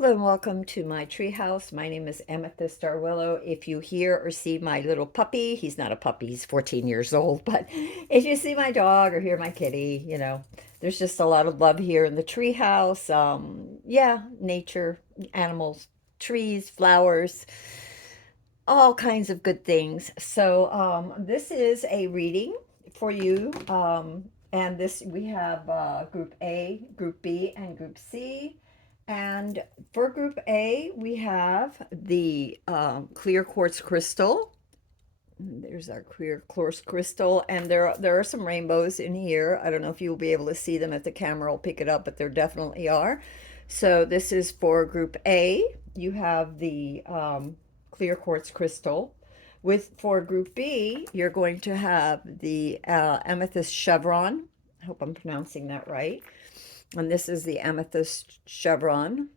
Hello and welcome to my treehouse. My name is Amethyst Willow. If you hear or see my little puppy, he's not a puppy, he's 14 years old, but if you see my dog or hear my kitty, there's just a lot of love here in the treehouse. Yeah, nature, animals, trees, flowers, all kinds of good things. So, this is a reading for you. And this we have group A, group B, and group C. And for group A, we have the clear quartz crystal. There's our clear quartz crystal, and there are some rainbows in here. I don't know if you'll be able to see them if the camera will pick it up, but there definitely are. So this is for group A. You have the clear quartz crystal. With for group B, you're going to have the amethyst chevron. I hope I'm pronouncing that right. And this is the amethyst chevron.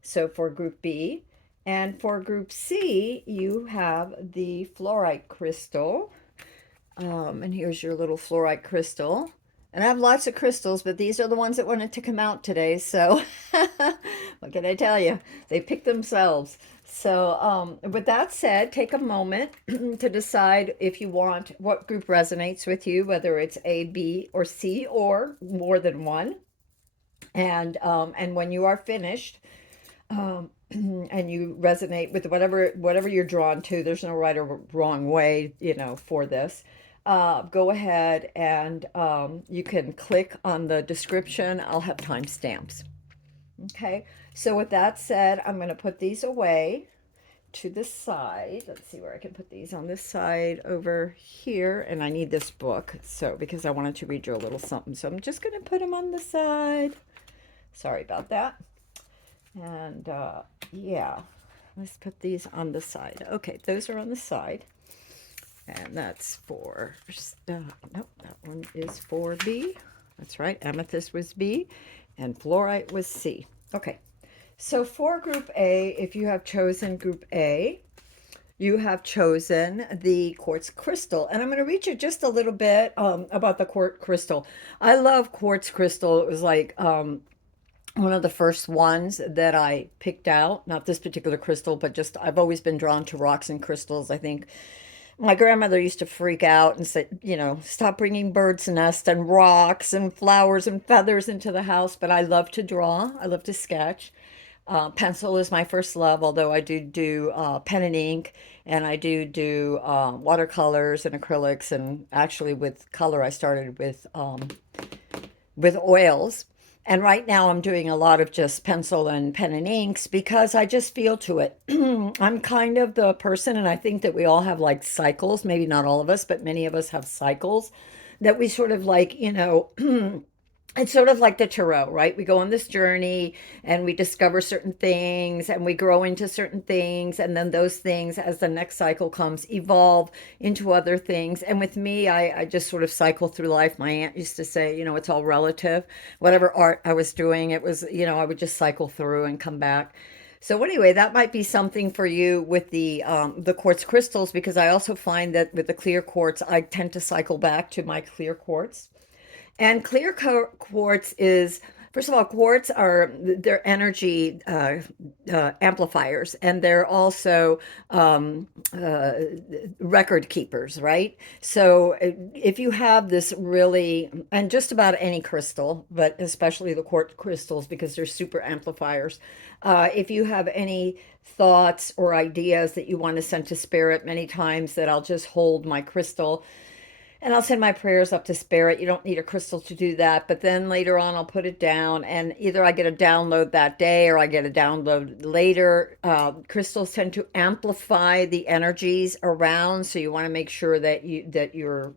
So for group B. And for group C, you have the fluorite crystal. And here's your little fluorite crystal. And I have lots of crystals, but these are the ones that wanted to come out today. So what can I tell you? They pick themselves. So with that said, take a moment to decide if you want what group resonates with you, whether it's A, B, or C, or more than one. And when you are finished, and you resonate with whatever you're drawn to, there's no right or wrong way, for this. Go ahead and you can click on the description. I'll have timestamps. Okay. So with that said, I'm going to put these away to the side. Let's see where I can put these on this side over here. And I need this book. So because I wanted to read you a little something. So I'm just going to put them on the side. Sorry about that. And yeah, let's put these on the side. Okay, those are on the side. And that's for, nope, that one is for B. That's right, amethyst was B, and fluorite was C. Okay, so for group A, if you have chosen group A, you have chosen the quartz crystal. And I'm going to read you just a little bit about the quartz crystal. I love quartz crystal. It was like one of the first ones that I picked out, not this particular crystal, but just I've always been drawn to rocks and crystals. I think my grandmother used to freak out and say, stop bringing birds' nests and rocks and flowers and feathers into the house. But I love to draw, I love to sketch. Pencil is my first love, although I do pen and ink, and I do watercolors and acrylics. And actually, with color, I started with oils. And right now I'm doing a lot of just pencil and pen and inks because I just feel to it. I'm kind of the person, and I think that we all have like cycles, maybe not all of us, but many of us have cycles that we sort of like, it's sort of like the tarot, right? We go on this journey and we discover certain things and we grow into certain things. And then those things, as the next cycle comes, evolve into other things. And with me, I just sort of cycle through life. My aunt used to say, it's all relative. Whatever art I was doing, it was, I would just cycle through and come back. So anyway, that might be something for you with the quartz crystals, because I also find that with the clear quartz, I tend to cycle back to my clear quartz. And clear quartz is, first of all, quartz are they're energy amplifiers, and they're also record keepers, right? So if you have this really, and just about any crystal, but especially the quartz crystals because they're super amplifiers. If you have any thoughts or ideas that you want to send to spirit, many times that I'll just hold my crystal and I'll send my prayers up to spirit. You don't need a crystal to do that. But then later on, I'll put it down, and either I get a download that day or I get a download later. Crystals tend to amplify the energies around, so you want to make sure that you're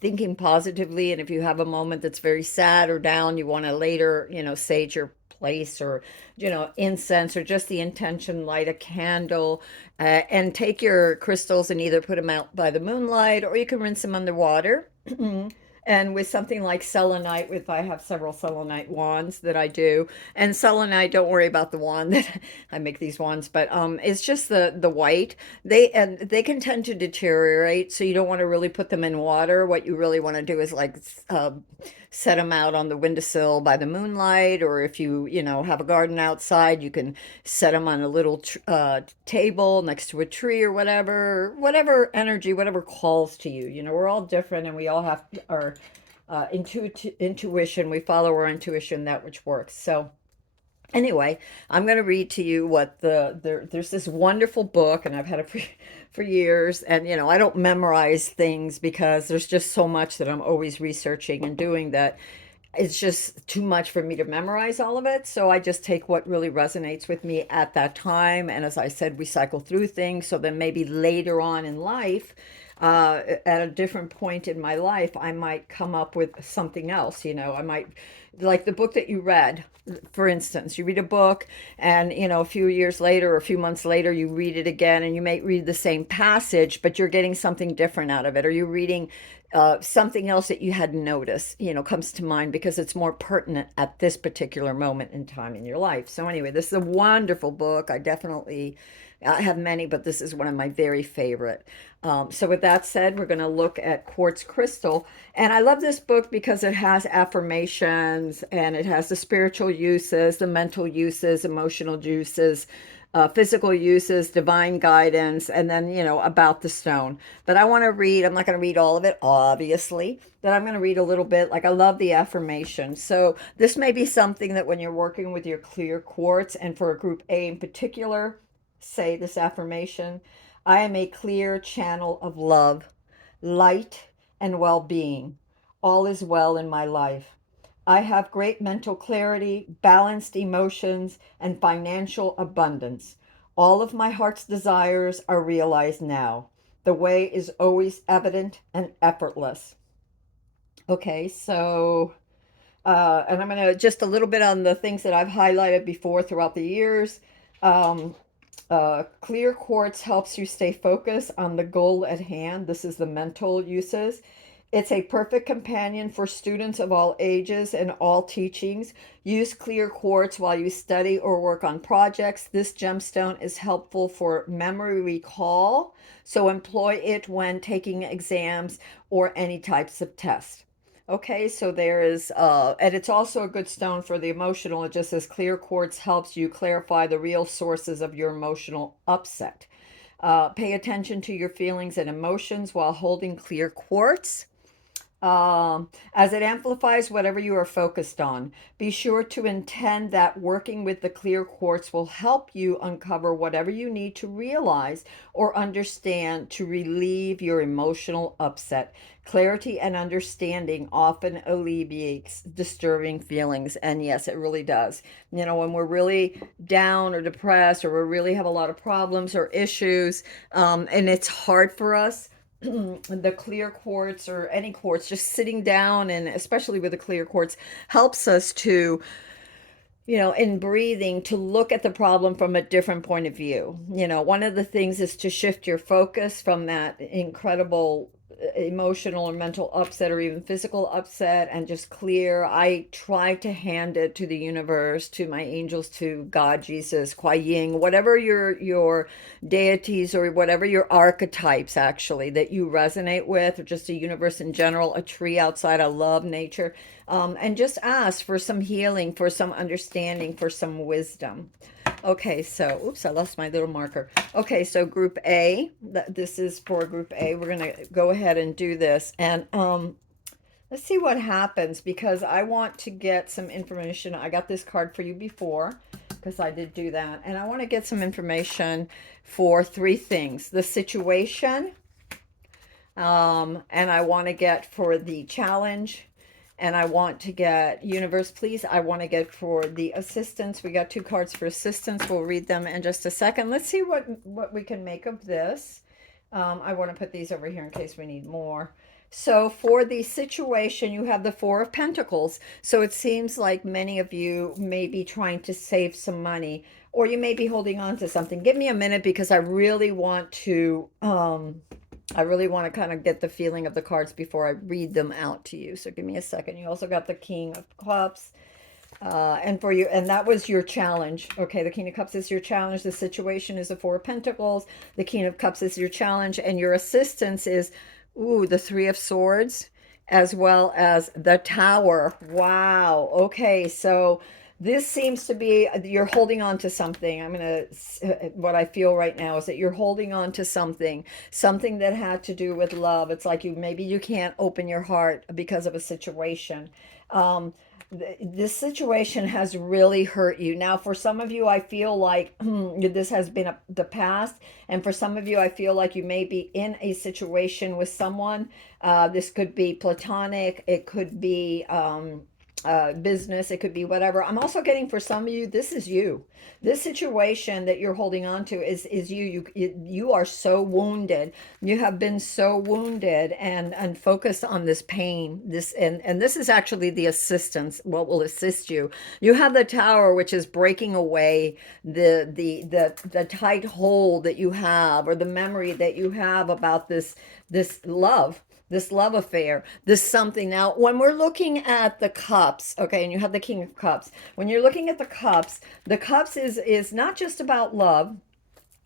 thinking positively. And if you have a moment that's very sad or down, you want to later, sage your place, or incense, or just the intention, light a candle, and take your crystals and either put them out by the moonlight or you can rinse them underwater. And with something like selenite, with I have several selenite wands that I do. And selenite, don't worry about the wand that I make these wands, but it's just the white. They can tend to deteriorate, so you don't want to really put them in water. What you really want to do is like set them out on the windowsill by the moonlight, or if you have a garden outside, you can set them on a little table next to a tree or whatever energy, whatever calls to you. We're all different, and we all have our intuition. We follow our intuition, that which works. So anyway, I'm going to read to you what there's this wonderful book, and I've had it for years. And I don't memorize things because there's just so much that I'm always researching and doing that it's just too much for me to memorize all of it. So I just take what really resonates with me at that time. And as I said, we cycle through things. So then maybe later on in life, at a different point in my life, I might come up with something else. I might, like the book that you read, for instance, you read a book and, a few years later or a few months later, you read it again and you may read the same passage, but you're getting something different out of it. Or you're reading something else that you hadn't noticed, comes to mind because it's more pertinent at this particular moment in time in your life. So anyway, this is a wonderful book. I have many, but this is one of my very favorite. So with that said, we're going to look at Quartz Crystal. And I love this book because it has affirmations and it has the spiritual uses, the mental uses, emotional uses, physical uses, divine guidance, and then, about the stone. But I'm not going to read all of it, obviously, but I'm going to read a little bit. Like, I love the affirmation. So this may be something that when you're working with your clear quartz, and for a group A in particular, say this affirmation: I am a clear channel of love, light, and well being. All is well in my life. I have great mental clarity, balanced emotions, and financial abundance. All of my heart's desires are realized now. The way is always evident and effortless. Okay, so and I'm going to just a little bit on the things that I've highlighted before throughout the years. Um, Clear quartz helps you stay focused on the goal at hand. This is the mental uses. It's a perfect companion for students of all ages and all teachings. Use clear quartz while you study or work on projects. This gemstone is helpful for memory recall, so employ it when taking exams or any types of tests. Okay, so there is, and it's also a good stone for the emotional. It just says clear quartz helps you clarify the real sources of your emotional upset. Pay attention to your feelings and emotions while holding clear quartz, as it amplifies whatever you are focused on. Be sure to intend that working with the clear quartz will help you uncover whatever you need to realize or understand to relieve your emotional upset. Clarity and understanding often alleviates disturbing feelings. And yes, it really does. When we're really down or depressed, or we really have a lot of problems or issues, and it's hard for us, the clear quartz or any quartz, just sitting down, and especially with the clear quartz, helps us to, in breathing, to look at the problem from a different point of view. One of the things is to shift your focus from that incredible emotional or mental upset or even physical upset, and just clear. I try to hand it to the universe, to my angels, to God, Jesus, Kuai Yin, whatever your deities or whatever your archetypes actually that you resonate with, or just a universe in general, a tree outside. I love nature. And just ask for some healing, for some understanding, for some wisdom. Okay, so, oops, I lost my little marker. Okay, so group A, this is for group A. We're going to go ahead and do this. And let's see what happens, because I want to get some information. I got this card for you before, because I did do that. And I want to get some information for three things: the situation, and I want to get for the challenge, and I want to get, universe, please, I want to get for the assistance. We got two cards for assistance. We'll read them in just a second. Let's see what we can make of this. I want to put these over here in case we need more. So for the situation, you have the Four of Pentacles. So it seems like many of you may be trying to save some money, or you may be holding on to something. Give me a minute, because I really want to I really want to kind of get the feeling of the cards before I read them out to you. So give me a second. You also got the King of Cups. And for you, and that was your challenge. Okay, the King of Cups is your challenge. The situation is the Four of Pentacles. The King of Cups is your challenge, and your assistance is, ooh, the Three of Swords, as well as the Tower. Wow. Okay, so this seems to be you're holding on to something. What I feel right now is that you're holding on to something that had to do with love. It's like maybe you can't open your heart because of a situation. Um, this situation has really hurt you. Now, for some of you, I feel like this has been the past. And for some of you, I feel like you may be in a situation with someone. This could be platonic, it could be business, it could be whatever. I'm also getting for some of you, this is you. This situation that you're holding on to is you are so wounded. You have been so wounded and focused on this pain. And this is actually the assistance, what will assist you. You have the Tower, which is breaking away the tight hold that you have, or the memory that you have about this love affair, this something. Now, when we're looking at the cups, okay, and you have the King of Cups, when you're looking at the cups is not just about love.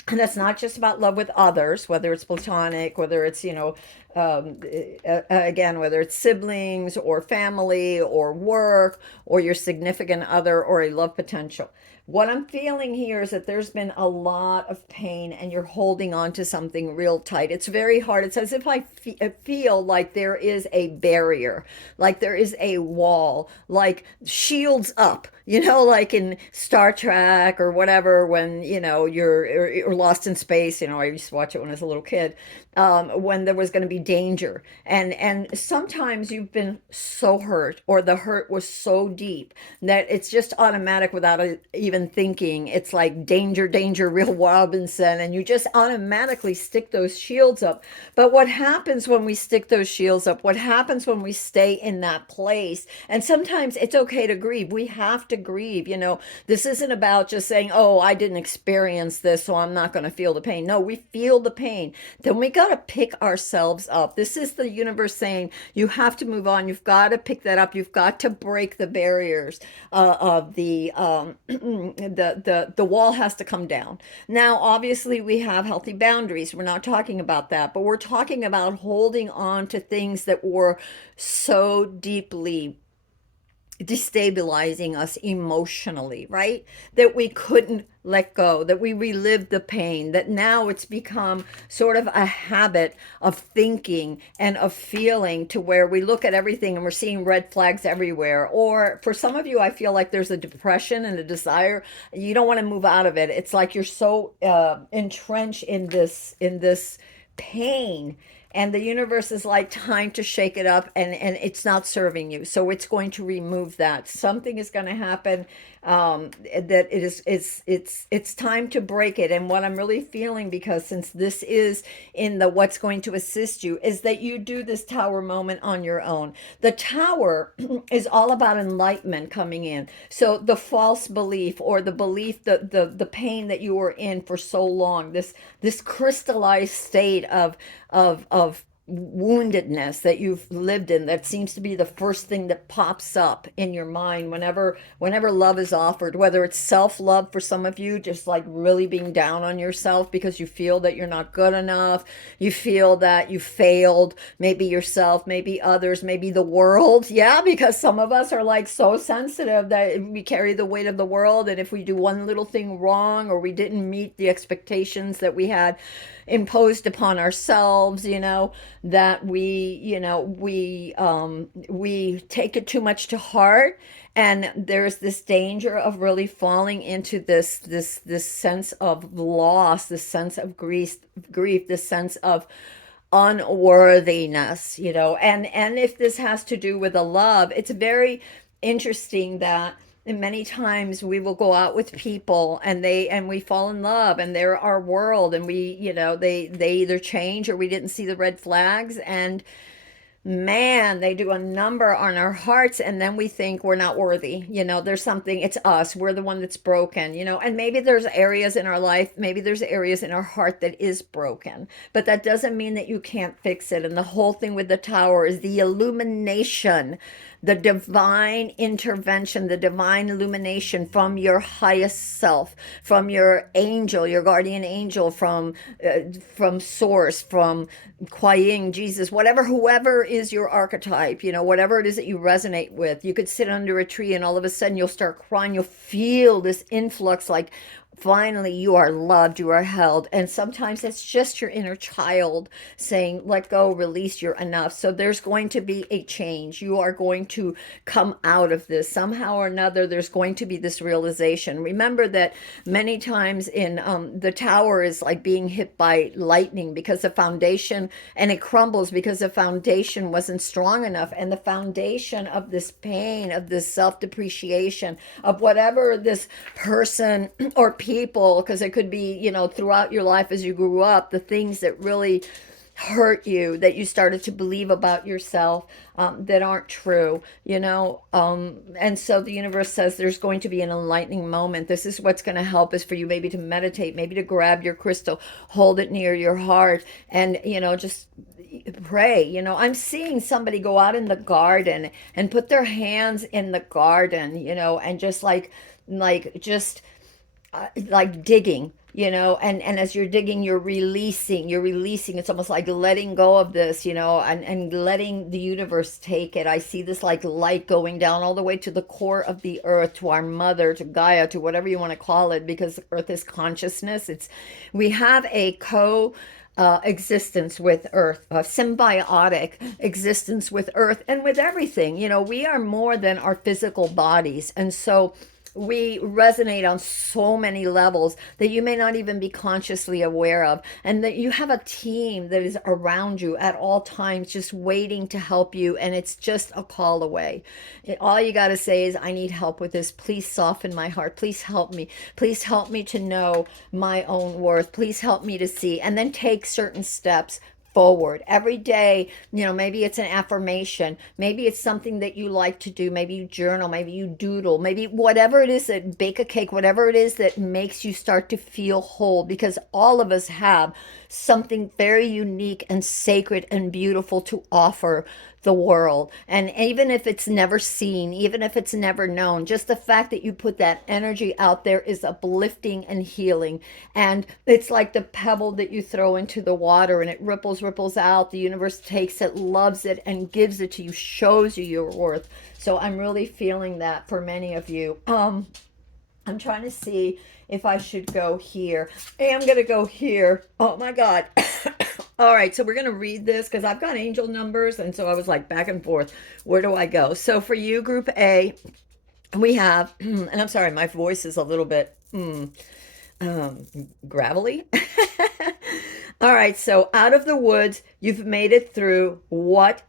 And that's not just about love with others, whether it's platonic, whether it's, again, whether it's siblings or family or work or your significant other or a love potential. What I'm feeling here is that there's been a lot of pain and you're holding on to something real tight. It's very hard. It's as if I feel like there is a barrier, like there is a wall, like shields up, like in Star Trek or whatever, when, you're lost in space. I used to watch it when I was a little kid, when there was going to be danger. And sometimes you've been so hurt, or the hurt was so deep that it's just automatic without even thinking. It's like danger, danger, Real Robinson, and you just automatically stick those shields up. But what happens when we stick those shields up? What happens when we stay in that place? And sometimes it's okay to grieve. We have to grieve. This isn't about just saying, oh, I didn't experience this, so I'm not going to feel the pain. No, we feel the pain. Then we got to pick ourselves up. This is the universe saying you have to move on. You've got to pick that up. You've got to break the barriers of the wall has to come down. Now, obviously, we have healthy boundaries. We're not talking about that, but we're talking about holding on to things that were so deeply destabilizing us emotionally, right? That we couldn't let go, that we relived the pain, that now it's become sort of a habit of thinking and of feeling, to where we look at everything and we're seeing red flags everywhere. Or for some of you, I feel like there's a depression and a desire. You don't want to move out of it. It's like you're so entrenched in this pain, and the universe is like, time to shake it up, and it's not serving you, so it's going to remove that. Something is going to happen, that it's time to break it. And what I'm really feeling, because since this is in the what's going to assist you, is that you do this Tower moment on your own. The Tower is all about enlightenment coming in. So the false belief, or the belief, the pain that you were in for so long, this crystallized state of woundedness that you've lived in, that seems to be the first thing that pops up in your mind whenever love is offered, whether it's self-love for some of you, just like really being down on yourself because you feel that you're not good enough, you feel that you failed, maybe yourself, maybe others, maybe the world. Yeah, because some of us are like so sensitive that we carry the weight of the world, and if we do one little thing wrong, or we didn't meet the expectations that we had imposed upon ourselves, that we take it too much to heart. And there's this danger of really falling into this sense of loss, this sense of grief, this sense of unworthiness, and if this has to do with a love, it's very interesting that many times we will go out with people, and we fall in love, and they're our world, and we, they either change, or we didn't see the red flags, and Man, they do a number on our hearts, and then we think we're not worthy. There's something, it's us, we're the one that's broken, and maybe there's areas in our life, maybe there's areas in our heart that is broken, but that doesn't mean that you can't fix it. And the whole thing with the tower is the illumination, the divine intervention, the divine illumination from your highest self, from your angel, your guardian angel, from source, from Kwai Jesus, whatever, whoever is your archetype, whatever it is that you resonate with. You could sit under a tree and all of a sudden you'll start crying. You'll feel this influx, like finally you are loved, you are held. And sometimes it's just your inner child saying, let go, release, you're enough. So there's going to be a change. You are going to come out of this somehow or another. There's going to be this realization. Remember that many times in the tower is like being hit by lightning, because the foundation, and it crumbles because the foundation wasn't strong enough. And the foundation of this pain, of this self-depreciation, of whatever this person or people, because it could be, throughout your life as you grew up, the things that really hurt you, that you started to believe about yourself, that aren't true, and so the universe says there's going to be an enlightening moment. This is what's going to help, is for you maybe to meditate, maybe to grab your crystal, hold it near your heart, and just pray. I'm seeing somebody go out in the garden and put their hands in the garden, and just just like digging, and as you're digging, you're releasing. It's almost like letting go of this, and letting the universe take it. I see this like light going down all the way to the core of the earth, to our mother, to Gaia, to whatever you want to call it, because earth is consciousness. We have a existence with earth, a symbiotic existence with earth and with everything. We are more than our physical bodies, and so we resonate on so many levels that you may not even be consciously aware of, and that you have a team that is around you at all times, just waiting to help you, and it's just a call away. All you got to say is, I need help with this. Please soften my heart. Please help me. Please help me to know my own worth. Please help me to see, and then take certain steps forward every day. Maybe it's an affirmation, maybe it's something that you like to do, maybe you journal, maybe you doodle, maybe whatever it is, that bake a cake, whatever it is that makes you start to feel whole, because all of us have something very unique and sacred and beautiful to offer the world. And even if it's never seen, even if it's never known, just the fact that you put that energy out there is uplifting and healing. And it's like the pebble that you throw into the water, and it ripples out. The universe takes it, loves it, and gives it to you, shows you your worth. So I'm really feeling that for many of you. I'm trying to see if I should go here. Hey, I'm going to go here. Oh my God. All right, so we're going to read this because I've got angel numbers. And so I was like back and forth. Where do I go? So for you, group A, we have, and I'm sorry, my voice is a little bit gravelly. All right, so out of the woods, you've made it through. What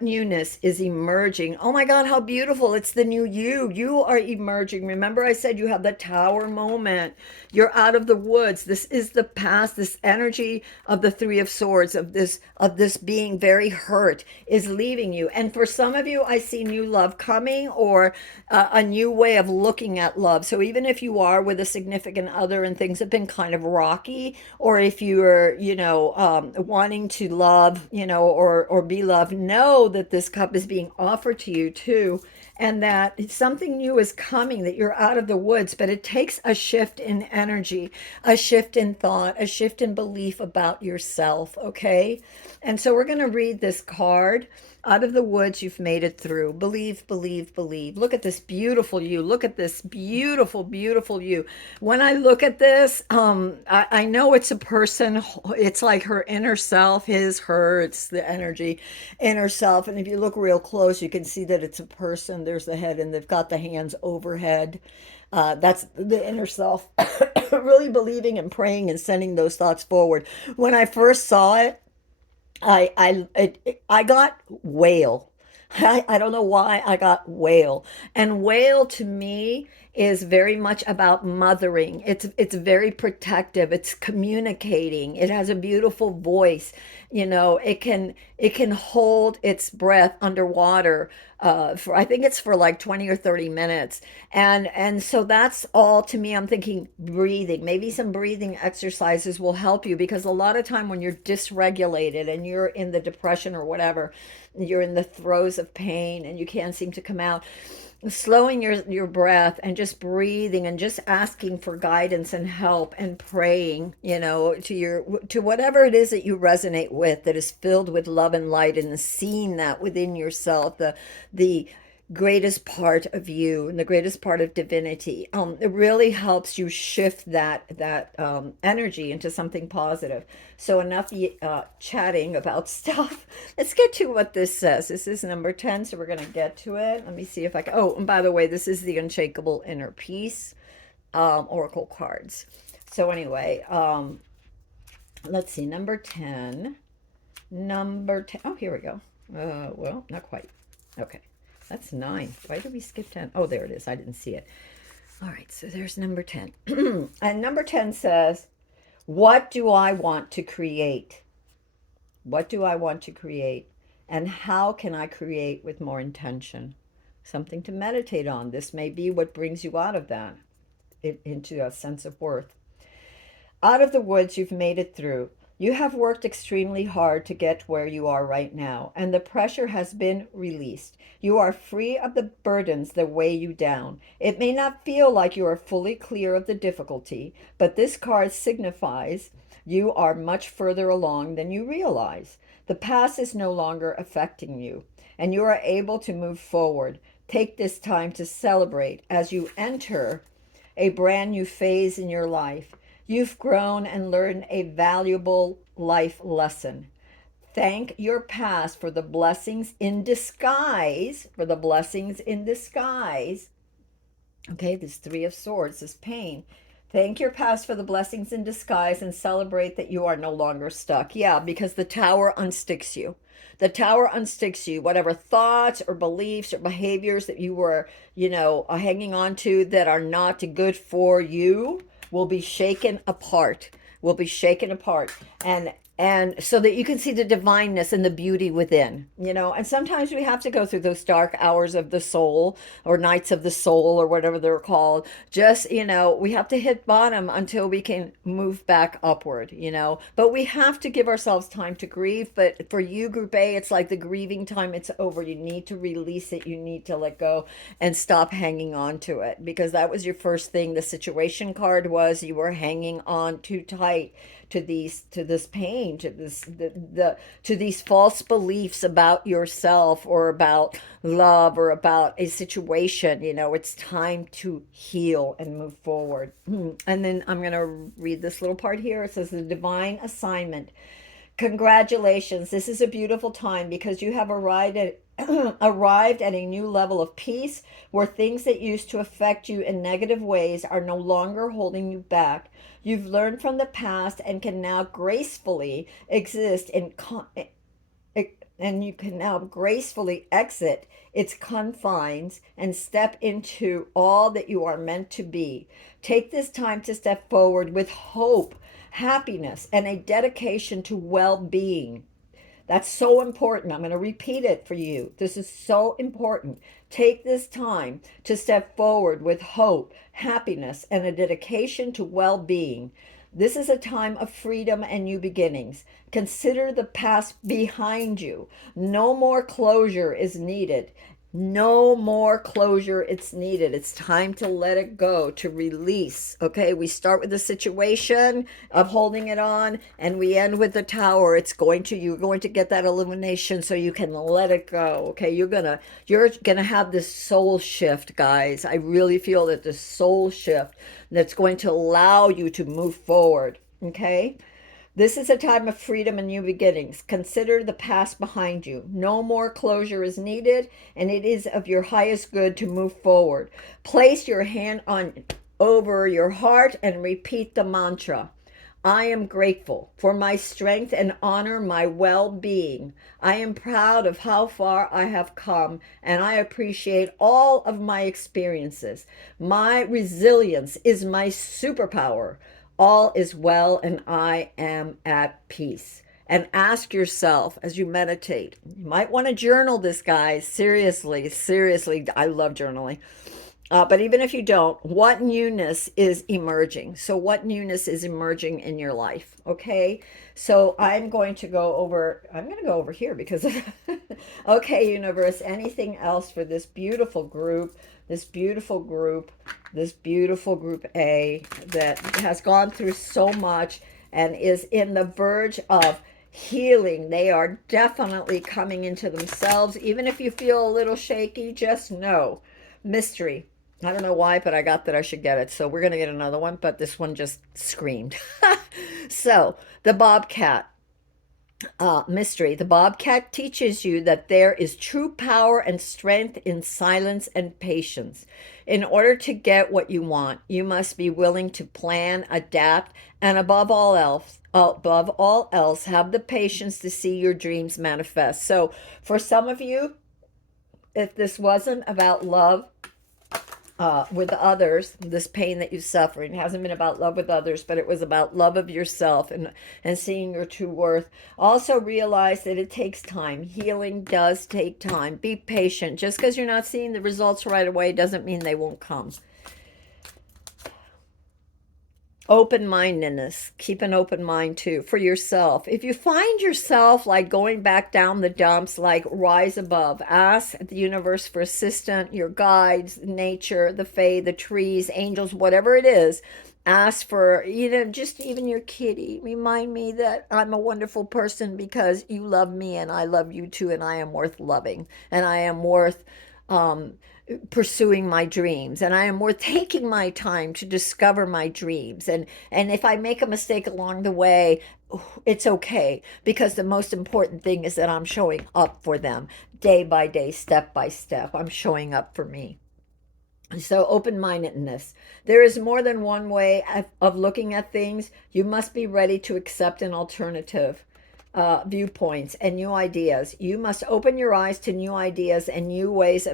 newness is emerging? Oh my God, how beautiful. It's the new you. You are emerging. Remember I said you have the tower moment. You're out of the woods. This is the past. This energy of the Three of Swords, of this being very hurt, is leaving you. And for some of you, I see new love coming, or a new way of looking at love. So even if you are with a significant other and things have been kind of rocky, or if you're, wanting to love, or be loved, know that this cup is being offered to you too, and that something new is coming, that you're out of the woods. But it takes a shift in energy, a shift in thought, a shift in belief about yourself. Okay. And so we're going to read this card. Out of the woods, you've made it through. Believe, believe, believe. Look at this beautiful you. Look at this beautiful, beautiful you. When I look at this, I know it's a person. It's like her inner self, his, her. It's the energy, inner self. And if you look real close, you can see that it's a person. There's the head, and they've got the hands overhead. That's the inner self, really believing and praying and sending those thoughts forward. When I first saw it, I got whale. I don't know why I got whale. And whale to me is very much about mothering. It's very protective. It's communicating. It has a beautiful voice. It can hold its breath underwater for, I think it's for like 20 or 30 minutes. And so that's all to me. I'm thinking breathing. Maybe some breathing exercises will help you, because a lot of time when you're dysregulated and you're in the depression or whatever, you're in the throes of pain and you can't seem to come out, slowing your breath and just breathing and just asking for guidance and help and praying, to whatever it is that you resonate with, that is filled with love and light, and seeing that within yourself, the greatest part of you and the greatest part of divinity. It really helps you shift that energy into something positive. So enough chatting about stuff. Let's get to what this says. This is number 10, so we're going to get to it. Let me see if I can. Oh, and by the way, this is the Unshakable Inner Peace Oracle cards. So anyway, let's see, number 10. Number 10. Oh, here we go. Well, not quite. Okay. That's 9. Why did we skip 10? Oh, there it is. I didn't see it. All right, so there's number 10. And number 10 says, what do I want to create? What do I want to create? And how can I create with more intention? Something to meditate on. This may be what brings you out of that, into a sense of worth. Out of the woods, you've made it through. You have worked extremely hard to get where you are right now, and the pressure has been released. You are free of the burdens that weigh you down. It may not feel like you are fully clear of the difficulty, but this card signifies you are much further along than you realize. The past is no longer affecting you, and you are able to move forward. Take this time to celebrate as you enter a brand new phase in your life. You've grown and learned a valuable life lesson. Thank your past for the blessings in disguise, Okay, this 3 of Swords, this pain. Thank your past for the blessings in disguise and celebrate that you are no longer stuck. Yeah, because the Tower unsticks you. The Tower unsticks you. Whatever thoughts or beliefs or behaviors that you were, hanging on to that are not good for you will be shaken apart. And so that you can see the divineness and the beauty within, and sometimes we have to go through those dark hours of the soul, or nights of the soul, or whatever they're called. Just, we have to hit bottom until we can move back upward, but we have to give ourselves time to grieve. But for you, Group A, it's like the grieving time, it's over. You need to release it. You need to let go and stop hanging on to it, because that was your first thing. The situation card was you were hanging on too tight to this pain, to these false beliefs about yourself, or about love, or about a situation. It's time to heal and move forward. And then I'm going to read this little part here. It says, the divine assignment. Congratulations. This is a beautiful time, because you have arrived at a new level of peace, where things that used to affect you in negative ways are no longer holding you back. You've learned from the past and can now gracefully exist and you can now gracefully exit its confines and step into all that you are meant to be. Take this time to step forward with hope, happiness, and a dedication to well-being. That's so important. I'm going to repeat it for you. This is so important. Take this time to step forward with hope, happiness, and a dedication to well-being. This is a time of freedom and new beginnings. Consider the past behind you. No more closure is needed. No more closure it's needed. It's time to let it go, to release. Okay, we start with the situation of holding it on, and we end with the Tower. You're going to get that illumination so you can let it go. Okay, you're gonna have this soul shift, guys. I really feel that this soul shift that's going to allow you to move forward. Okay. This is a time of freedom and new beginnings. Consider the past behind you. No more closure is needed, and it is of your highest good to move forward. Place your hand over your heart and repeat the mantra. I am grateful for my strength and honor my well being. I am proud of how far I have come and I appreciate all of my experiences. My resilience is my superpower. All is well and I am at peace. And ask yourself as you meditate, you might want to journal this, guys. Seriously, seriously, I love journaling. But even if you don't, what newness is emerging? So, what newness is emerging in your life? Okay. So, I'm going to go over here because, okay, universe, anything else for this beautiful group, this beautiful group, this beautiful group A that has gone through so much and is in the verge of healing. They are definitely coming into themselves. Even if you feel a little shaky, just know mystery. I don't know why, but I got that I should get it. So we're going to get another one, but this one just screamed. So the Bobcat mystery. The Bobcat teaches you that there is true power and strength in silence and patience. In order to get what you want, you must be willing to plan, adapt, and above all else, have the patience to see your dreams manifest. So for some of you, if this wasn't about love, with others, this pain that you suffer, it hasn't been about love with others, but it was about love of yourself and seeing your true worth. Also realize that it takes time. Healing does take time. Be patient. Just because you're not seeing the results right away doesn't mean they won't come. Open-mindedness. Keep an open mind too for yourself. If you find yourself like going back down the dumps, like rise above. Ask the universe for assistance, your guides, nature, the fae, the trees, angels, whatever it is. Ask for, just even your kitty. Remind me that I'm a wonderful person because you love me and I love you too, and I am worth loving and I am worth um, pursuing my dreams, and I am worth taking my time to discover my dreams. And if I make a mistake along the way, it's okay, because the most important thing is that I'm showing up for them day by day, step by step. I'm showing up for me. So, open-mindedness. There is more than one way of looking at things. You must be ready to accept an alternative viewpoints and new ideas. You must open your eyes to new ideas and new ways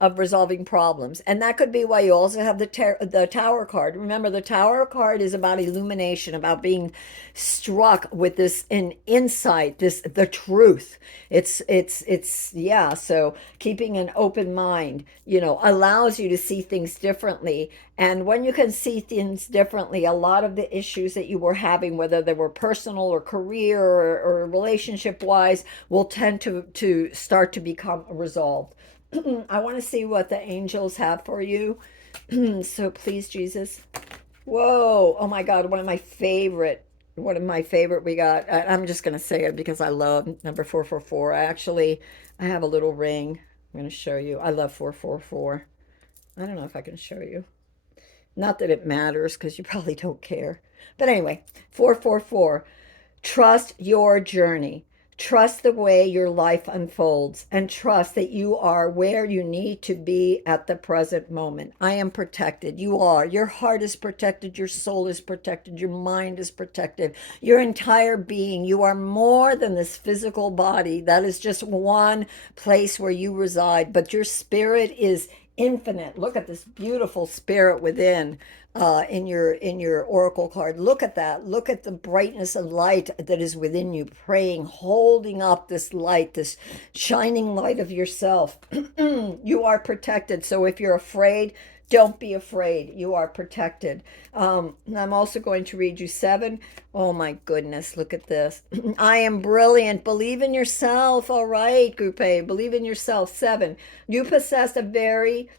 of resolving problems. And that could be why you also have the tower card. Remember, the tower card is about illumination, about being struck with this insight, the truth. It's yeah. So keeping an open mind, allows you to see things differently. And when you can see things differently, a lot of the issues that you were having, whether they were personal or career or relationship wise, will tend to start to become resolved. I want to see what the angels have for you. So please, Jesus. Whoa. Oh my God. One of my favorite. We got. I'm just going to say it because I love number 444. I have a little ring. I'm going to show you. I love 444. I don't know if I can show you. Not that it matters because you probably don't care. But anyway, 444. Trust your journey. Trust the way your life unfolds and trust that you are where you need to be at the present moment. I am protected. You are. Your heart is protected. Your soul is protected. Your mind is protected. Your entire being. You are more than this physical body. That is just one place where you reside. But your spirit is infinite. Look at this beautiful spirit within in your oracle card. Look at that. Look at the brightness of light that is within you, praying, holding up this light, this shining light of yourself. You are protected. So if you're afraid, don't be afraid. You are protected. I'm also going to read you 7. Oh my goodness, look at this. I am brilliant. Believe in yourself. All right, Group A, believe in yourself. 7. You possess a very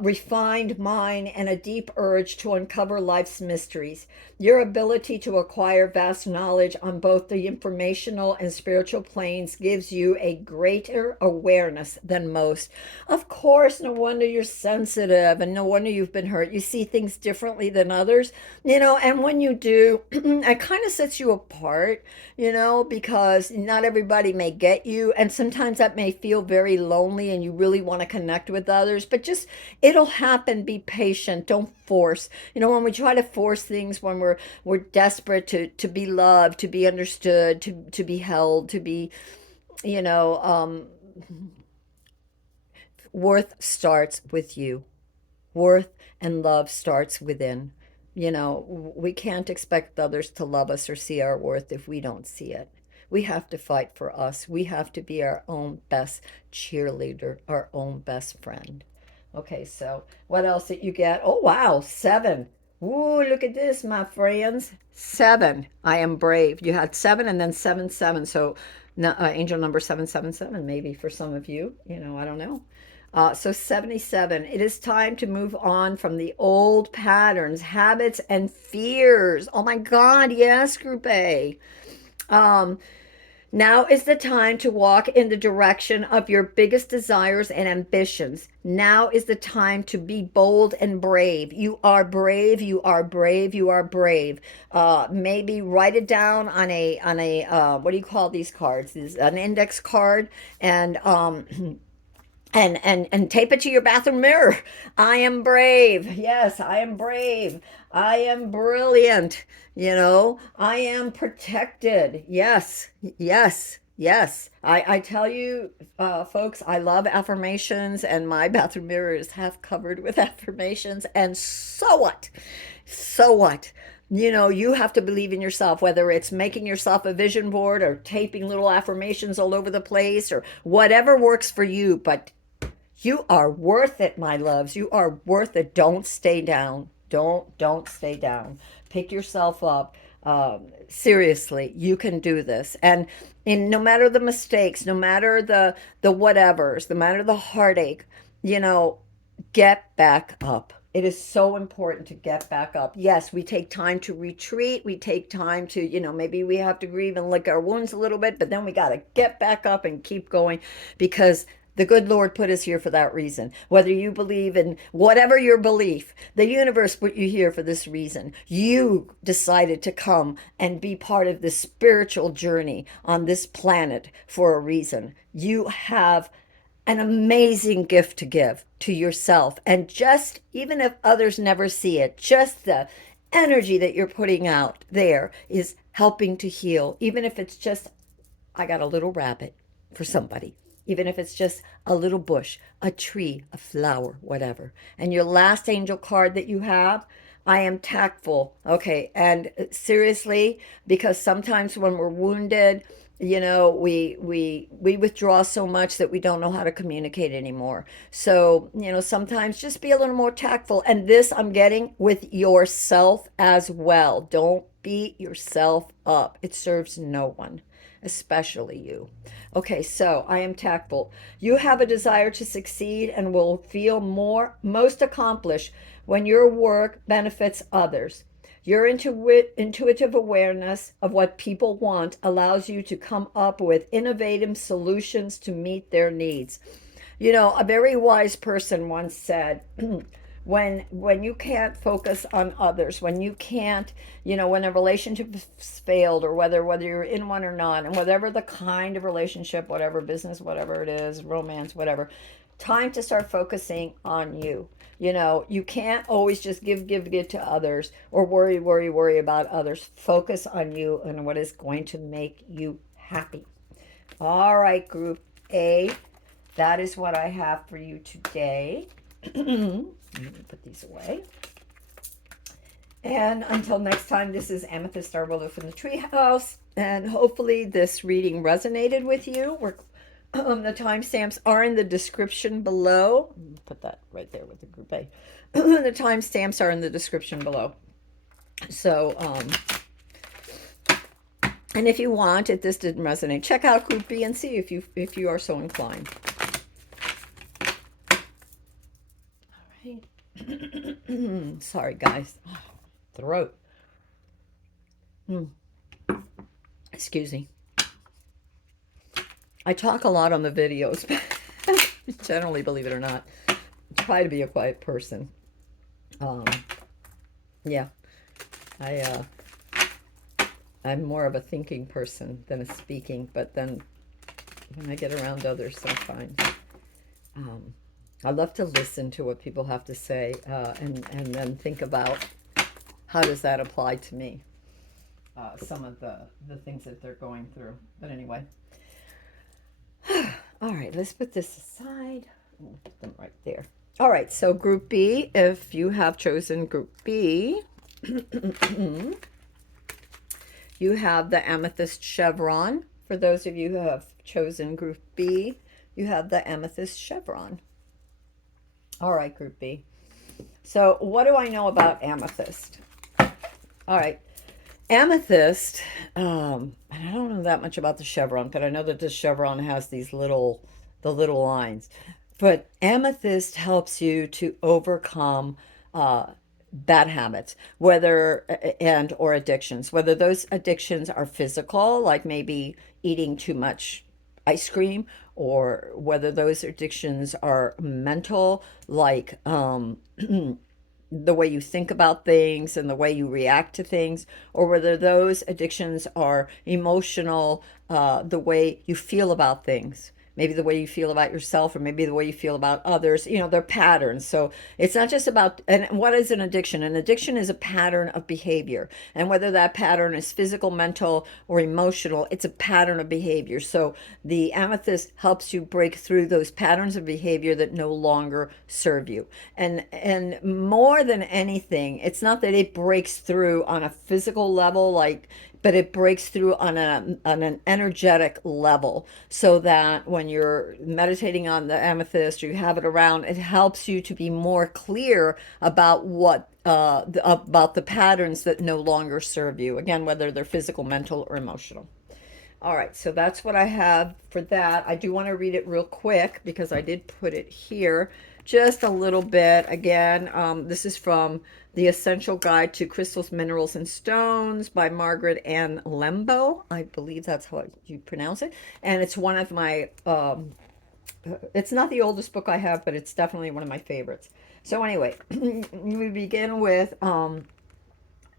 refined mind and a deep urge to uncover life's mysteries. Your ability to acquire vast knowledge on both the informational and spiritual planes gives you a greater awareness than most. Of course, no wonder you're sensitive and no wonder you've been hurt. You see things differently than others, and when you do, it kind of sets you apart, because not everybody may get you. And sometimes that may feel very lonely and you really want to connect with others, but just It'll happen. Be patient. Don't force. You know, when we try to force things, when we're desperate to be loved, to be understood, to be held, to be, you know, worth starts with you. Worth and love starts within. You know, we can't expect others to love us or see our worth if we don't see it. We have to fight for us. We have to be our own best cheerleader, our own best friend. Okay, so what else did you get? Oh, wow, 7. Ooh, look at this, my friends. 7. I am brave. You had 7 and then 7, 7. So, angel number 777, maybe for some of you. You know, I don't know. So 77, it is time to move on from the old patterns, habits, and fears. Oh my God, yes, Group A. Um, Now is the time to walk in the direction of your biggest desires and ambitions. Now is the time to be bold and brave. You are brave. You are brave. You are brave. Maybe write it down on a what do you call these cards? This an index card, and and tape it to your bathroom mirror. I am brave. Yes, I am brave. I am brilliant. You know, I am protected. Yes, yes, yes. I tell you, folks, I love affirmations, and my bathroom mirror is half covered with affirmations. And so what? So what? You know, you have to believe in yourself, whether it's making yourself a vision board or taping little affirmations all over the place or whatever works for you. But you are worth it, my loves. You are worth it. Don't stay down. Don't stay down. Pick yourself up. Seriously, you can do this. And in no matter the mistakes, no matter the whatevers, no matter the heartache, you know, get back up. It is so important to get back up. Yes, we take time to retreat. We take time to, you know, maybe we have to grieve and lick our wounds a little bit, but then we got to get back up and keep going because the good Lord put us here for that reason. Whether you believe in whatever your belief, the universe put you here for this reason. You decided to come and be part of this spiritual journey on this planet for a reason. You have an amazing gift to give to yourself. And just, even if others never see it, just the energy that you're putting out there is helping to heal. Even if it's just, I got a little rabbit for somebody. Even if it's just a little bush, a tree, a flower, whatever. And your last angel card that you have, I am tactful. Okay. And seriously, because sometimes when we're wounded, you know, we withdraw so much that we don't know how to communicate anymore. So, you know, sometimes just be a little more tactful. And this I'm getting with yourself as well. Don't beat yourself up. It serves no one, especially you. Okay, so I am tactful. You have a desire to succeed and will feel most accomplished when your work benefits others. Your intuitive awareness of what people want allows you to come up with innovative solutions to meet their needs. You know, a very wise person once said, when you can't focus on others, when you can't, you know, when a relationship has failed, or whether you're in one or not, and whatever the kind of relationship, whatever business, whatever it is, romance, whatever, time to start focusing on you. You know, you can't always just give to others, or worry about others. Focus on you and what is going to make you happy. All right, Group A, that is what I have for you today. Let me put these away. And until next time, this is Amethyst Arwillow from the Treehouse. And hopefully this reading resonated with you. The timestamps are in the description below. Put that right there with the Group A. The timestamps are in the description below. So, and if you want, if this didn't resonate, check out Group B and see if you are so inclined. All right. Sorry, guys. Throat. Excuse me. I talk a lot on the videos, but generally, believe it or not, I try to be a quiet person. Yeah, I'm more of a thinking person than a speaking, but then when I get around others, sometimes I love to listen to what people have to say, and then think about how does that apply to me. Some of the things that they're going through. But anyway, all right, let's put this aside. We'll put them right there. All right, so Group B, if you have chosen Group B, you have the Amethyst Chevron. For those of you who have chosen Group B, you have the Amethyst Chevron. All right, Group B. So, what do I know about amethyst? All right, amethyst. And I don't know that much about the chevron, but I know that the chevron has the little lines. But amethyst helps you to overcome uh, bad habits, whether and or addictions. Whether those addictions are physical, like maybe eating too much ice cream, or whether those addictions are mental, like the way you think about things and the way you react to things, or whether those addictions are emotional, the way you feel about things. Maybe the way you feel about yourself, or maybe the way you feel about others. They're patterns. So it's not just about, and what is an addiction? An addiction is a pattern of behavior. And whether that pattern is physical, mental, or emotional, it's a pattern of behavior. So the amethyst helps you break through those patterns of behavior that no longer serve you. And more than anything, it's not that it breaks through on a physical level, but it breaks through on an energetic level, so that when you're meditating on the amethyst, or you have it around, it helps you to be more clear about about the patterns that no longer serve you. Again, whether they're physical, mental, or emotional. All right, so that's what I have for that. I do want to read it real quick because I did put it here just a little bit. Again, this is from The Essential Guide to Crystals, Minerals, and Stones by Margaret Ann Lembo. I believe that's how you pronounce it. And it's one of my, it's not the oldest book I have, but it's definitely one of my favorites. So anyway, we begin with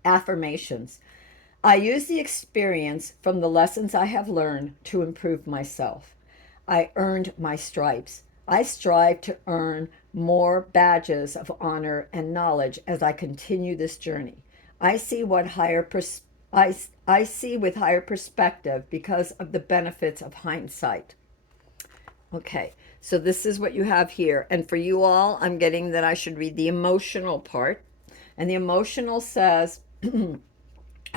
affirmations. I use the experience from the lessons I have learned to improve myself. I earned my stripes. I strive to earn more badges of honor and knowledge as I continue this journey. I see what higher pers- I see with higher perspective because of the benefits of hindsight. Okay, so this is what you have here. And for you all, I'm getting that I should read the emotional part. And the emotional says, or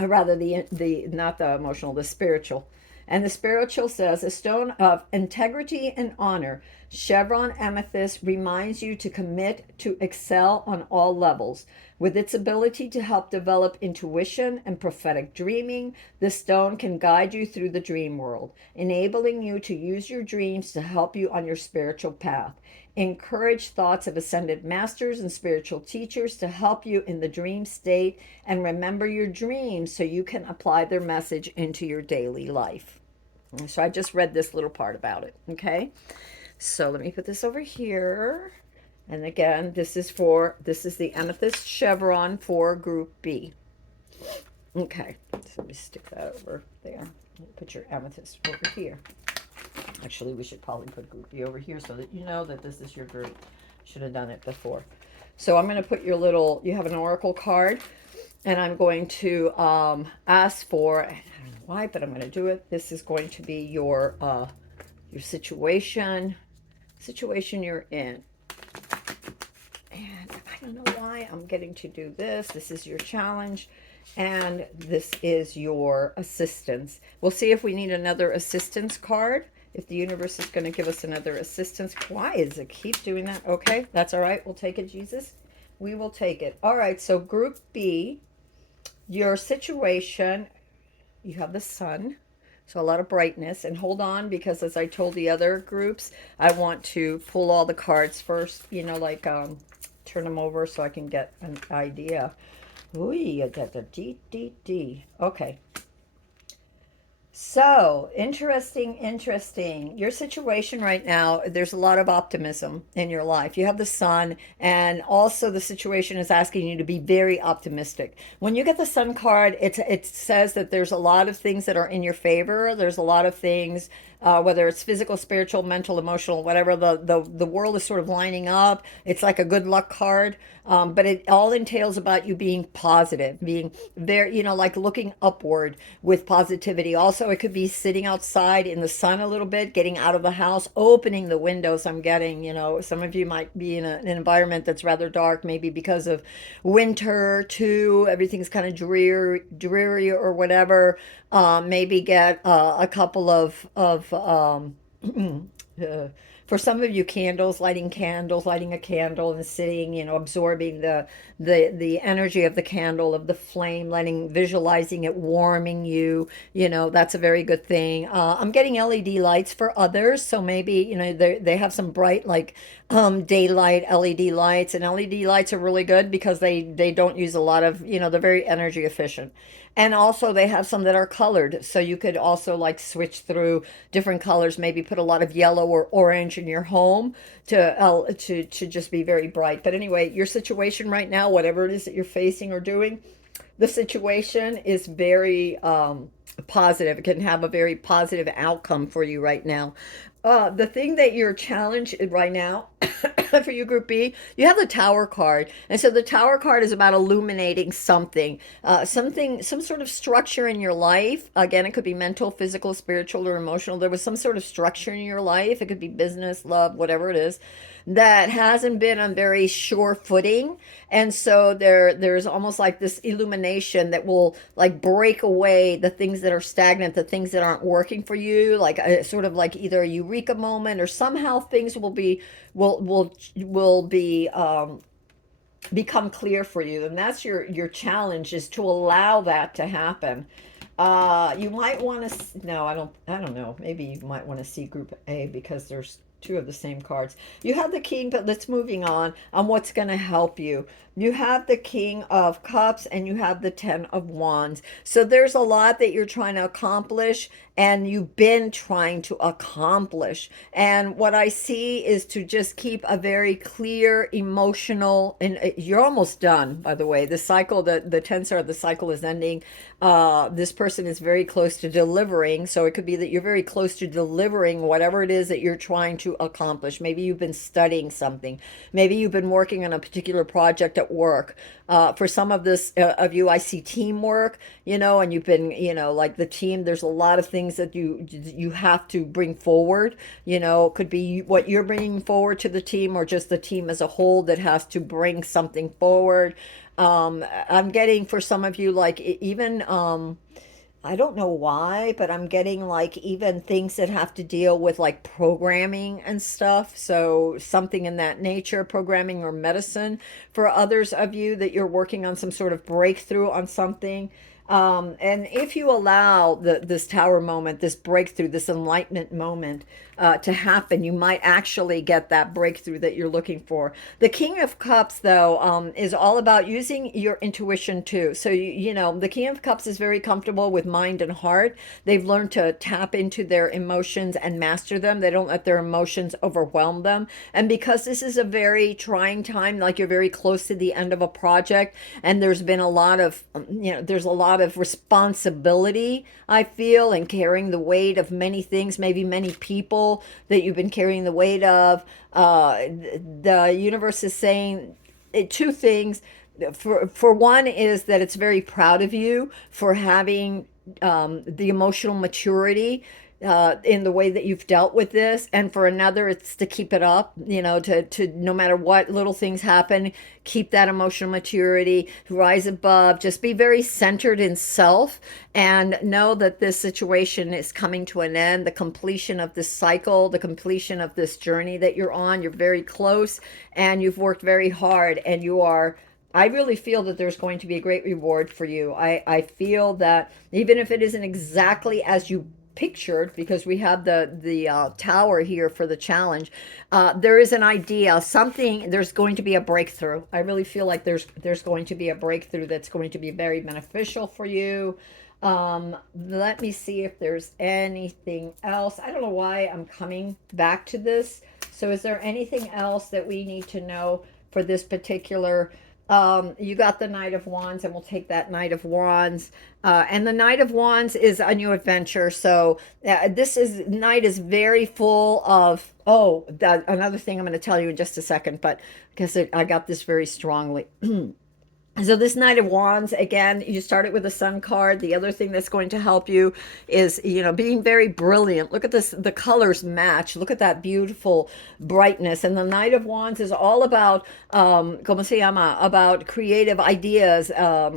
rather the not the emotional, the spiritual. And the spiritual says, a stone of integrity and honor, chevron amethyst reminds you to commit to excel on all levels. With its ability to help develop intuition and prophetic dreaming, this stone can guide you through the dream world, enabling you to use your dreams to help you on your spiritual path. Encourage thoughts of ascended masters and spiritual teachers to help you in the dream state, and remember your dreams so you can apply their message into your daily life. So I just read this little part about it. Okay, so let me put this over here. And again, this is the Amethyst Chevron for Group B. Okay, so let me stick that over there. Put your amethyst over here. Actually, we should probably put Group B over here so that you know that this is your group. Should have done it before. So I'm going to put you have an oracle card, and I'm going to ask for, I don't know why, but I'm going to do it. This is going to be your situation you're in. And I don't know why I'm getting to do this. This is your challenge, and this is your assistance. We'll see if we need another assistance card, if the universe is going to give us another assistance. Why does it keep doing that? Okay, that's all right. We'll take it, Jesus. We will take it. All right, so Group B, your situation, you have the sun. So a lot of brightness. And hold on, because as I told the other groups, I want to pull all the cards first, turn them over so I can get an idea. Ooh, D. Okay. So, interesting. Your situation right now, there's a lot of optimism in your life. You have the sun, and also the situation is asking you to be very optimistic. When you get the sun card, it says that there's a lot of things that are in your favor. There's a lot of things whether it's physical, spiritual, mental, emotional, whatever. The world is sort of lining up. It's like a good luck card. But it all entails about you being positive, being very, like looking upward with positivity. Also, it could be sitting outside in the sun a little bit, getting out of the house, opening the windows. I'm getting, some of you might be in an environment that's rather dark, maybe because of winter too. Everything's kind of dreary or whatever. Maybe get a couple of uh, for some of you, candles, lighting a candle and sitting, absorbing the energy of the candle, of the flame, visualizing it warming you. That's a very good thing. I'm getting LED lights for others, so maybe they have some bright, like, daylight LED lights, and LED lights are really good because they don't use a lot of, they're very energy efficient. And also they have some that are colored, so you could also like switch through different colors, maybe put a lot of yellow or orange in your home to just be very bright. But anyway, your situation right now, whatever it is that you're facing or doing, the situation is very positive. It can have a very positive outcome for you right now. The thing that you're challenged right now for you, Group B, you have the Tower card. And so the Tower card is about illuminating something, some sort of structure in your life. Again, it could be mental, physical, spiritual, or emotional. There was some sort of structure in your life. It could be business, love, whatever it is, that hasn't been on very sure footing. And so there's almost like this illumination that will like break away the things that are stagnant, the things that aren't working for you, like sort of like either a eureka moment, or somehow things will be become clear for you. And that's your challenge, is to allow that to happen. You might want to, no, I don't know. Maybe you might want to see Group A because there's two of the same cards. You have the King, but let's moving on what's going to help you. You have the King of Cups and you have the Ten of Wands. So there's a lot that you're trying to accomplish and you've been trying to accomplish. And what I see is to just keep a very clear emotional, and you're almost done, by the way. The cycle, the tensor of the cycle is ending. This person is very close to delivering. So it could be that you're very close to delivering whatever it is that you're trying to accomplish. Maybe you've been studying something. Maybe you've been working on a particular project at work. For some of you, I see teamwork, and you've been, like the team, there's a lot of things that you have to bring forward. It could be what you're bringing forward to the team, or just the team as a whole that has to bring something forward. I'm getting, for some of you, like even I don't know why, but I'm getting like even things that have to deal with like programming and stuff. So something in that nature, programming or medicine. For others of you, that you're working on some sort of breakthrough on something. And if you allow this Tower moment, this breakthrough, this enlightenment moment to happen, you might actually get that breakthrough that you're looking for. The King of Cups, though, is all about using your intuition too. So, the King of Cups is very comfortable with mind and heart. They've learned to tap into their emotions and master them. They don't let their emotions overwhelm them. And because this is a very trying time, like you're very close to the end of a project, and there's been a lot of, there's a lot of responsibility, I feel, and carrying the weight of many things, maybe many people that you've been carrying the weight of. The universe is saying two things. For one is that it's very proud of you for having the emotional maturity in the way that you've dealt with this. And for another, it's to keep it up, to no matter what little things happen, keep that emotional maturity, rise above, just be very centered in self, and know that this situation is coming to an end, the completion of this cycle, the completion of this journey that you're on. You're very close and you've worked very hard, and I really feel that there's going to be a great reward for you. I feel that even if it isn't exactly as you pictured, because we have the Tower here for the challenge, there is an idea, something, there's going to be a breakthrough. I really feel like there's going to be a breakthrough that's going to be very beneficial for you. Let me see if there's anything else. I don't know why I'm coming back to this. So is there anything else that we need to know for this particular You got the Knight of Wands, and we'll take that Knight of Wands. And the Knight of Wands is a new adventure. So this is Knight is very full of. Oh, another thing I'm going to tell you in just a second, but because I got this very strongly. So this Knight of Wands, again, you start it with a Sun card. The other thing that's going to help you is, being very brilliant. Look at this, the colors match. Look at that beautiful brightness. And the Knight of Wands is all about, como se llama, about creative ideas. Yeah,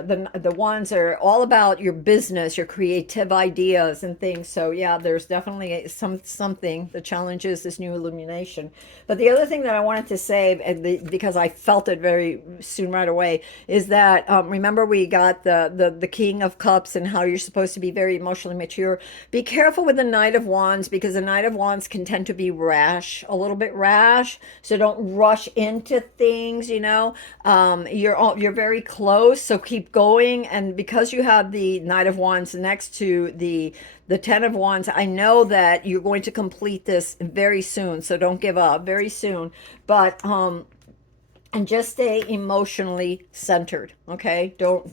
the wands are all about your business, your creative ideas and things. So yeah, there's definitely something. The challenge is this new illumination. But the other thing that I wanted to say, because I felt it very soon right away, is that remember we got the King of Cups and how you're supposed to be very emotionally mature. Be careful with the Knight of Wands, because the Knight of Wands can tend to be rash, a little bit rash. So don't rush into things. You're very close, so keep going. And because you have the Knight of Wands next to the Ten of Wands, I know that you're going to complete this very soon, so don't give up very soon. But and just stay emotionally centered. Okay, don't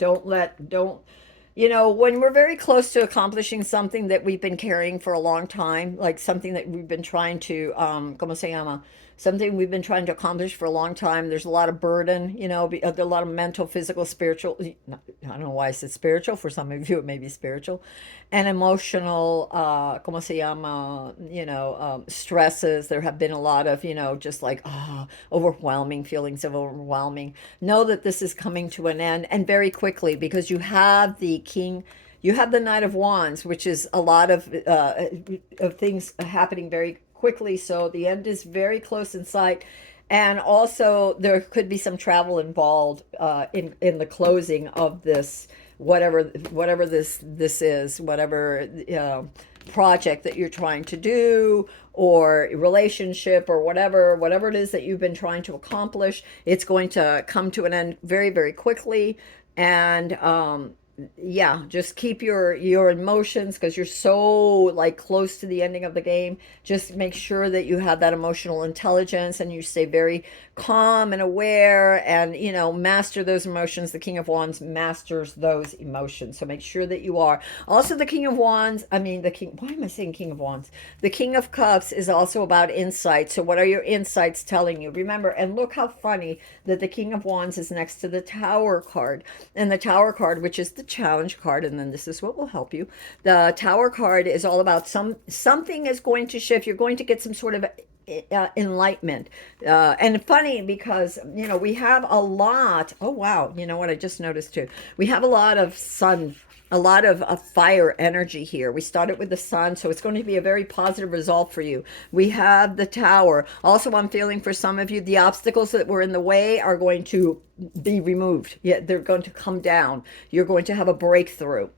when we're very close to accomplishing something that we've been carrying for a long time, like something that we've been trying to como se llama, something we've been trying to accomplish for a long time. There's a lot of burden, a lot of mental, physical, spiritual. I don't know why I said spiritual. For some of you, it may be spiritual, and emotional. Como se llama? Stresses. There have been a lot of, just like overwhelming feelings of overwhelming. Know that this is coming to an end, and very quickly, because you have the King. You have the Knight of Wands, which is a lot of things happening very quickly. So the end is very close in sight. And also, there could be some travel involved in the closing of this, whatever this is, whatever project that you're trying to do, or relationship, or whatever it is that you've been trying to accomplish. It's going to come to an end very, very quickly. And yeah, just keep your emotions, because you're so like close to the ending of the game. Just make sure that you have that emotional intelligence, and you stay very calm and aware, and master those emotions. The King of Wands masters those emotions, so make sure that you are. Also, the King of Wands, I mean the King, why am I saying King of Wands? The King of Cups is also about insight. So what are your insights telling you? Remember, and look how funny that the King of Wands is next to the Tower card. And the Tower card, which is the challenge card, and then this is what will help you. The Tower card is all about something is going to shift. You're going to get some sort of enlightenment. And funny, because we have a lot. Oh wow, you know what I just noticed too? We have a lot of sun, a lot of fire energy here. We started with the Sun, so it's going to be a very positive result for you. We have the Tower. Also, I'm feeling for some of you, the obstacles that were in the way are going to be removed. Yeah, they're going to come down. You're going to have a breakthrough.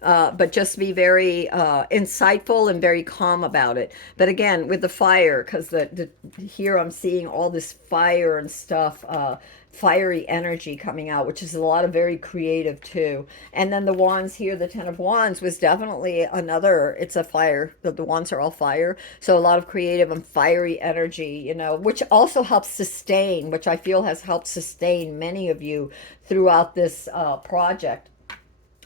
But just be very insightful and very calm about it. But again, with the fire, because here I'm seeing all this fire and stuff, fiery energy coming out, which is a lot of very creative too. And then the wands here, the Ten of Wands was definitely another, it's a fire. The wands are all fire. So a lot of creative and fiery energy, which also helps sustain, which I feel has helped sustain many of you throughout this project.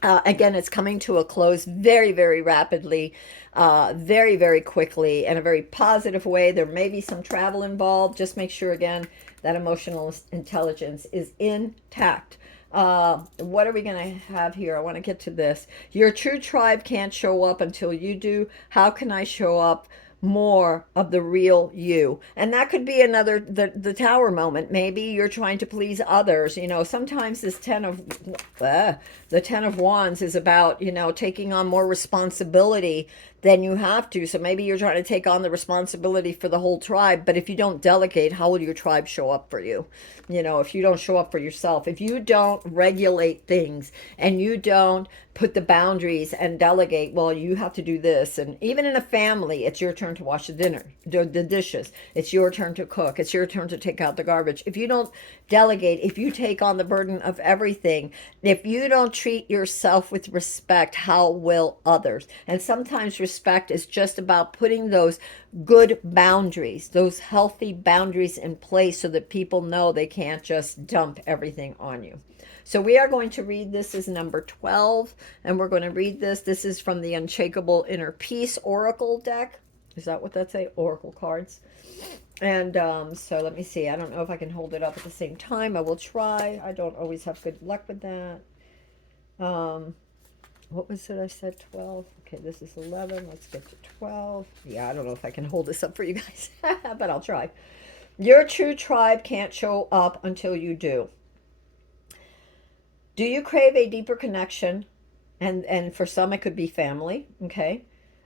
Again, it's coming to a close very, very rapidly, very, very quickly, in a very positive way. There may be some travel involved. Just make sure, again, that emotional intelligence is intact. What are we going to have here? I want to get to this. Your true tribe can't show up until you do. How can I show up more of the real you? And that could be another, the Tower moment. Maybe you're trying to please others. Sometimes this the Ten of Wands is about, taking on more responsibility than you have to. So maybe you're trying to take on the responsibility for the whole tribe, but if you don't delegate, how will your tribe show up for you? If you don't show up for yourself, if you don't regulate things, and you don't put the boundaries and delegate, well, you have to do this. And even in a family, it's your turn to wash the dishes. It's your turn to cook. It's your turn to take out the garbage. If you don't delegate, if you take on the burden of everything, if you don't treat yourself with respect, how will others? And sometimes respect is just about putting those good boundaries, those healthy boundaries in place so that people know they can't just dump everything on you. So we are going to read this as number 12, and we're going to read this. This is from the Unshakable Inner Peace Oracle deck. Is that what that say? Oracle cards. And so let me see. I don't know if I can hold it up at the same time. I will try. I don't always have good luck with that. Um, what was it? I said 12. Okay, this is 11. Let's get to 12. Yeah, I don't know if I can hold this up for you guys, but I'll try. Your true tribe can't show up until you do. Do you crave a deeper connection? And for some, it could be family. Okay.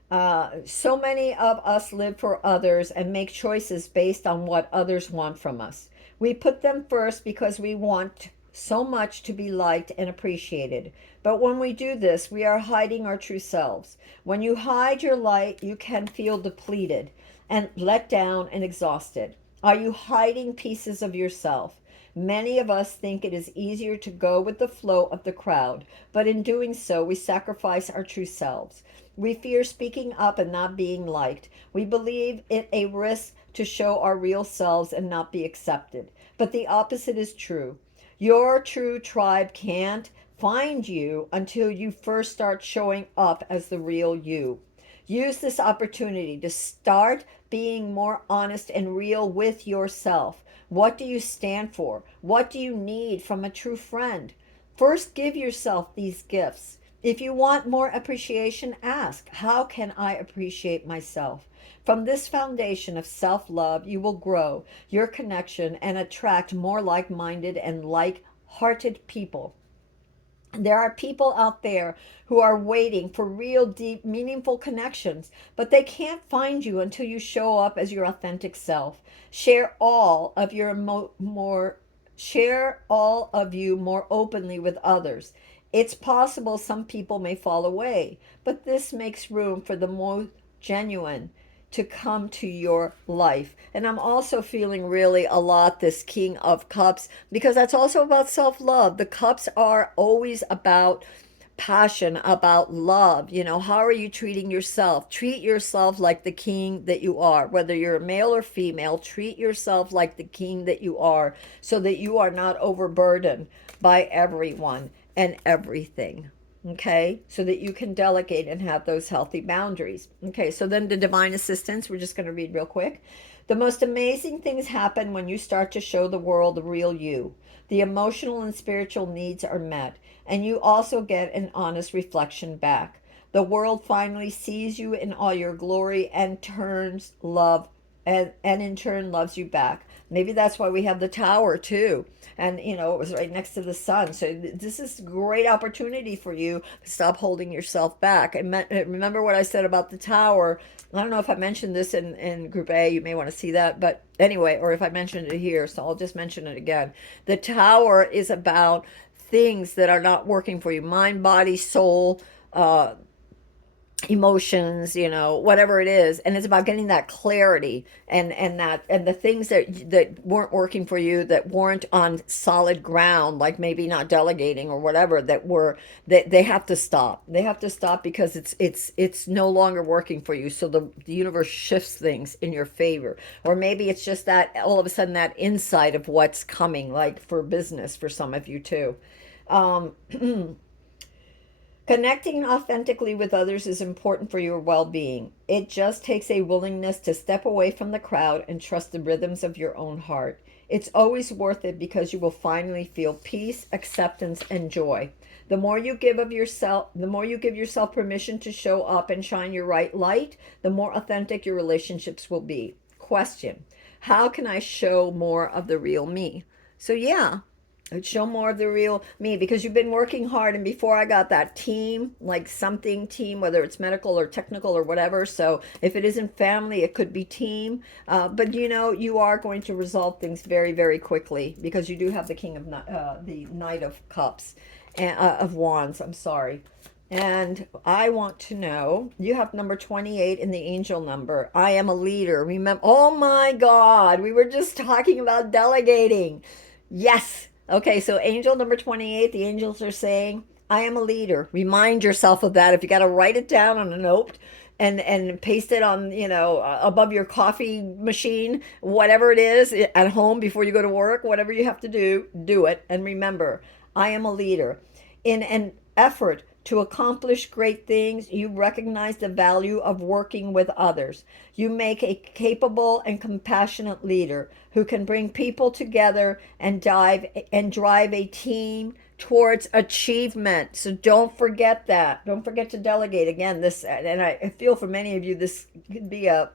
So many of us live for others and make choices based on what others want from us. We put them first because we want so much to be liked and appreciated. But when we do this, we are hiding our true selves. When you hide your light, you can feel depleted and let down and exhausted. Are you hiding pieces of yourself? Many of us think it is easier to go with the flow of the crowd, but in doing so, we sacrifice our true selves. We fear speaking up and not being liked. We believe it a risk to show our real selves and not be accepted. But the opposite is true. Your true tribe can't find you until you first start showing up as the real you. Use this opportunity to start being more honest and real with yourself. What do you stand for? What do you need from a true friend? First, give yourself these gifts. If you want more appreciation, ask, how can I appreciate myself? From this foundation of self-love, you will grow your connection and attract more like-minded and like-hearted people. There are people out there who are waiting for real, deep, meaningful connections, but they can't find you until you show up as your authentic self. Share all of your more share all of you more openly with others. It's possible some people may fall away, but this makes room for the more genuine to come to your life. And I'm also feeling really a lot this King of Cups because that's also about self-love. The cups are always about passion, about love. You know, how are you treating yourself? Treat yourself like the king that you are. Whether you're a male or female, treat yourself like the king that you are so that you are not overburdened by everyone and everything. Okay, so that you can delegate and have those healthy boundaries. Okay, so then the divine assistance, we're just going to read real quick. The most amazing things happen when you start to show the world the real you. The emotional and spiritual needs are met, and you also get an honest reflection back. The world finally sees you in all your glory and turns love and in turn loves you back. Maybe that's why we have the tower too. And you know, it was right next to the sun. So this is a great opportunity for you to stop holding yourself back. And remember what I said about the tower. I don't know if I mentioned this in Group A. You may want to see that. But anyway, or if I mentioned it here. So I'll just mention it again. The tower is about things that are not working for you. Mind, body, soul, emotions, you know, whatever it is, and it's about getting that clarity and the things that weren't working for you, that weren't on solid ground, like maybe not delegating or whatever, that they have to stop. They have to stop because it's no longer working for you. So the universe shifts things in your favor. Or maybe it's just that all of a sudden that insight of what's coming, like for business for some of you too. um Connecting authentically with others is important for your well being. It just takes a willingness to step away from the crowd and trust the rhythms of your own heart. It's always worth it because you will finally feel peace, acceptance, and joy. The more you give of yourself, the more you give yourself permission to show up and shine your right light, the more authentic your relationships will be. Question: how can I show more of the real me? So, yeah, show more of the real me because you've been working hard. And before I got that team, like something team, whether it's medical or technical or whatever. So if it isn't family, it could be team. But you know, you are going to resolve things very, very quickly because you do have the the Knight of Cups, of Wands. I'm sorry. And I want to know, you have number 28 in the angel number. I am a leader. Remember, oh my God, we were just talking about delegating. Yes. Okay, so angel number 28, the angels are saying, I am a leader. Remind yourself of that. If you got to write it down on a note, and paste it on, above your coffee machine, whatever it is, at home before you go to work, whatever you have to do, do it. And remember, I am a leader. In an effort to accomplish great things, you recognize the value of working with others. You make a capable and compassionate leader who can bring people together and drive a team towards achievement. So don't forget that. Don't forget to delegate. Again, this, and I feel for many of you, this could be a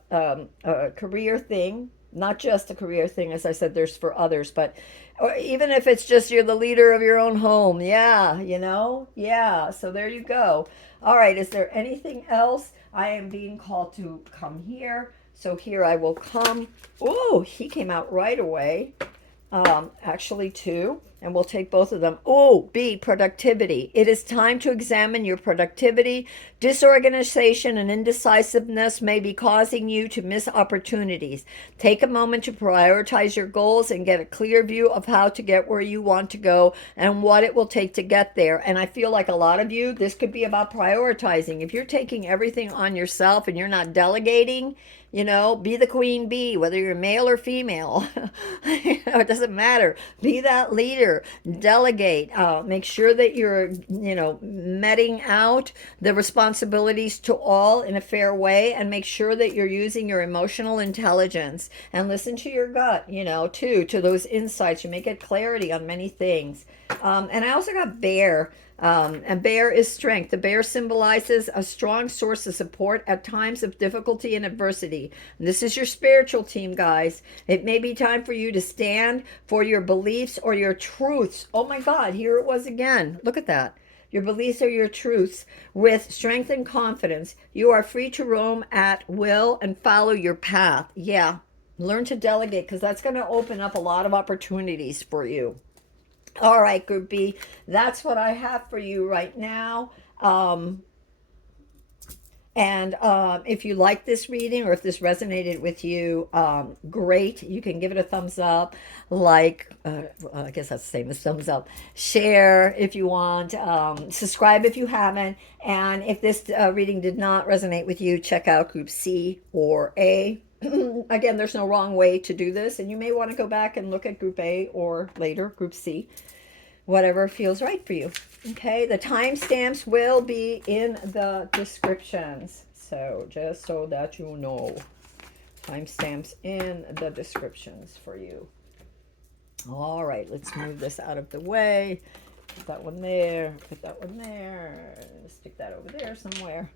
career thing, not just a career thing. As I said, there's for others, but or even if it's just you're the leader of your own home. Yeah, yeah. So there you go. All right. Is there anything else? I am being called to come here. So here I will come. Oh, he came out right away. Actually two, and we'll take both of them. Oh, B, productivity. It is time to examine your productivity. Disorganization and indecisiveness may be causing you to miss opportunities. Take a moment to prioritize your goals and get a clear view of how to get where you want to go and what it will take to get there. And I feel like a lot of you, this could be about prioritizing. If you're taking everything on yourself and you're not delegating, be the queen bee, whether you're male or female. It doesn't matter. Be that leader. Delegate. Make sure that you're, meting out the responsibilities to all in a fair way, and make sure that you're using your emotional intelligence and listen to your gut, too, to those insights. You may get clarity on many things. And I also got bear. And bear is strength. The bear symbolizes a strong source of support at times of difficulty and adversity. And this is your spiritual team, guys. It may be time for you to stand for your beliefs or your truths. Oh my God, here it was again. Look at that. Your beliefs are your truths with strength and confidence. You are free to roam at will and follow your path. Yeah, learn to delegate, because that's going to open up a lot of opportunities for you. All right, Group B, that's what I have for you right now. And if you like this reading, or if this resonated with you, great. You can give it a thumbs up, I guess that's the same as thumbs up. Share if you want. Subscribe if you haven't. And if this reading did not resonate with you, check out Group C or A. Again, there's no wrong way to do this, and you may want to go back and look at Group A or later Group C, whatever feels right for you. Okay, the timestamps will be in the descriptions, so just so that you know, timestamps in the descriptions for you. All right, let's move this out of the way. Put that one there, put that one there, stick that over there somewhere.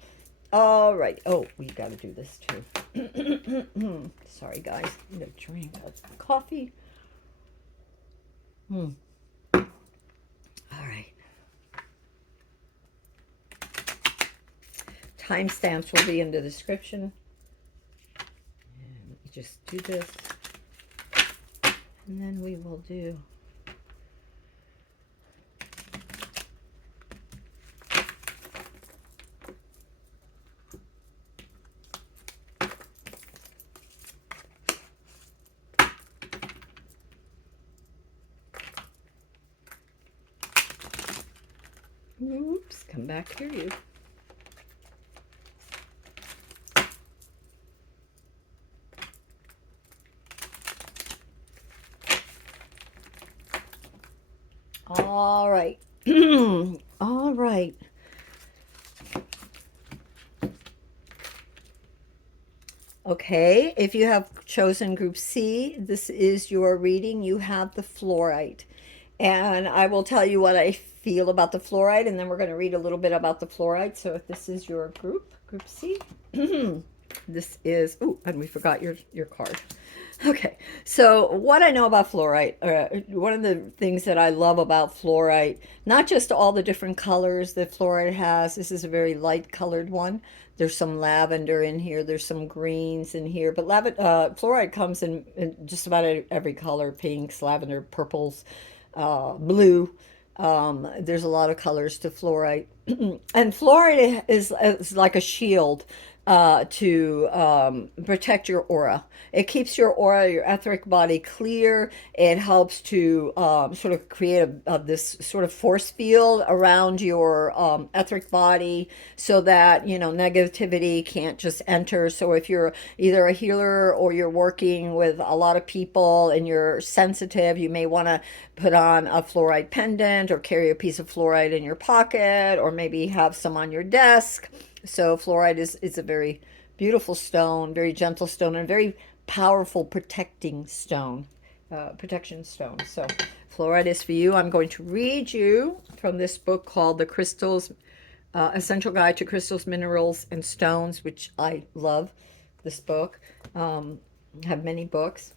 All right. Oh, we got to do this too. Sorry, guys. I'm going to drink a coffee. All right. Timestamps will be in the description. And let me just do this. And then we will do... Oops, come back here, you. All right. All right. Okay, if you have chosen Group C, this is your reading. You have the fluorite. And I will tell you what I feel about the fluorite, and then we're going to read a little bit about the fluorite. So if this is your group C, this is, oh, and we forgot your card. Okay, so what I know about fluorite, one of the things that I love about fluorite, not just all the different colors that fluorite has, this is a very light colored one. There's some lavender in here, there's some greens in here, but fluorite comes in just about every color: pinks, lavender, purples, blue. There's a lot of colors to fluorite. And fluorite is like a shield to protect your aura. It keeps your aura, your etheric body clear. It helps to sort of create this sort of force field around your etheric body so that, negativity can't just enter. So if you're either a healer or you're working with a lot of people and you're sensitive, you may want to put on a fluorite pendant or carry a piece of fluorite in your pocket or maybe have some on your desk. So fluorite is a very beautiful stone, very gentle stone, and very powerful protecting stone, protection stone. So fluorite is for you. I'm going to read you from this book called The Crystals, Essential Guide to Crystals, Minerals, and Stones, which I love this book. Have many books,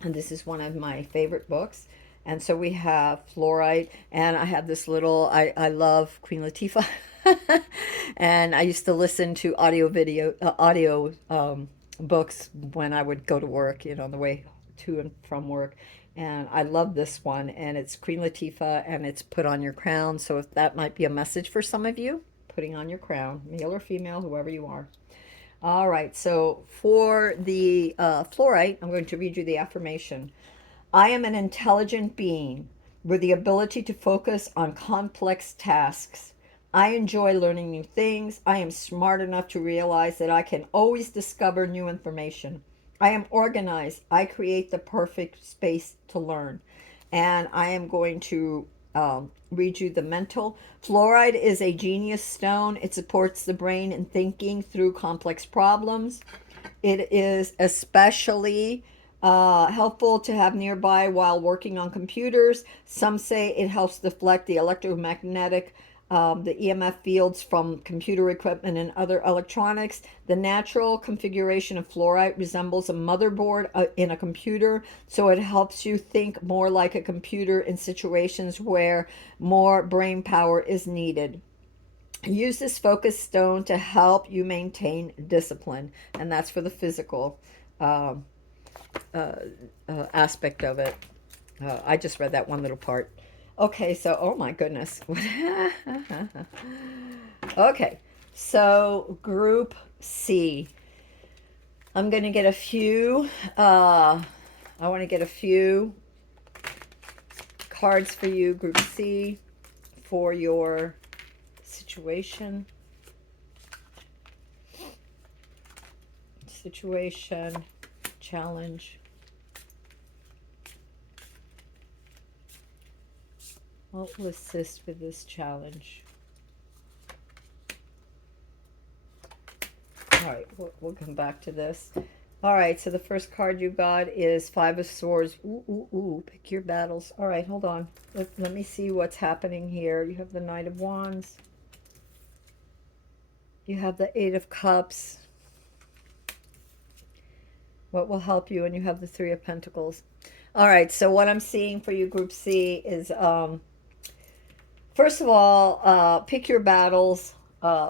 and this is one of my favorite books. And so we have fluorite, and I have this little, I love Queen Latifah. And I used to listen to audio books when I would go to work, on the way to and from work. And I love this one, and it's Queen Latifah, and it's put on your crown. So if that might be a message for some of you, putting on your crown, male or female, whoever you are. All right, so for the fluorite, I'm going to read you the affirmation. I am an intelligent being with the ability to focus on complex tasks. I enjoy learning new things. I am smart enough to realize that I can always discover new information. I am organized. I create the perfect space to learn. And I am going to read you the mental. Fluoride is a genius stone. It supports the brain in thinking through complex problems. It is especially helpful to have nearby while working on computers. Some say it helps deflect the electromagnetic, the EMF fields from computer equipment and other electronics. The natural configuration of fluorite resembles a motherboard in a computer, so it helps you think more like a computer in situations where more brain power is needed. Use this focus stone to help you maintain discipline, and that's for the physical aspect of it. I just read that one little part. Okay, so, oh my goodness. Okay, so group C. I'm going to get a few, I want to get a few cards for you, group C, for your situation. Challenge. What will assist with this challenge? All right, we'll come back to this. All right, so the first card you got is Five of Swords. Ooh, pick your battles. All right, hold on. Let me see what's happening here. You have the Knight of Wands. You have the Eight of Cups. What will help you? And you have the Three of Pentacles. All right, so what I'm seeing for you, Group C, is first of all, pick your battles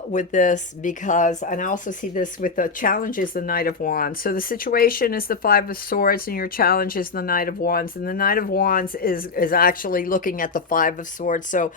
with this, because, and I also see this with the challenge is the Knight of Wands. So the situation is the Five of Swords, and your challenge is the Knight of Wands. And the Knight of Wands is actually looking at the Five of Swords. So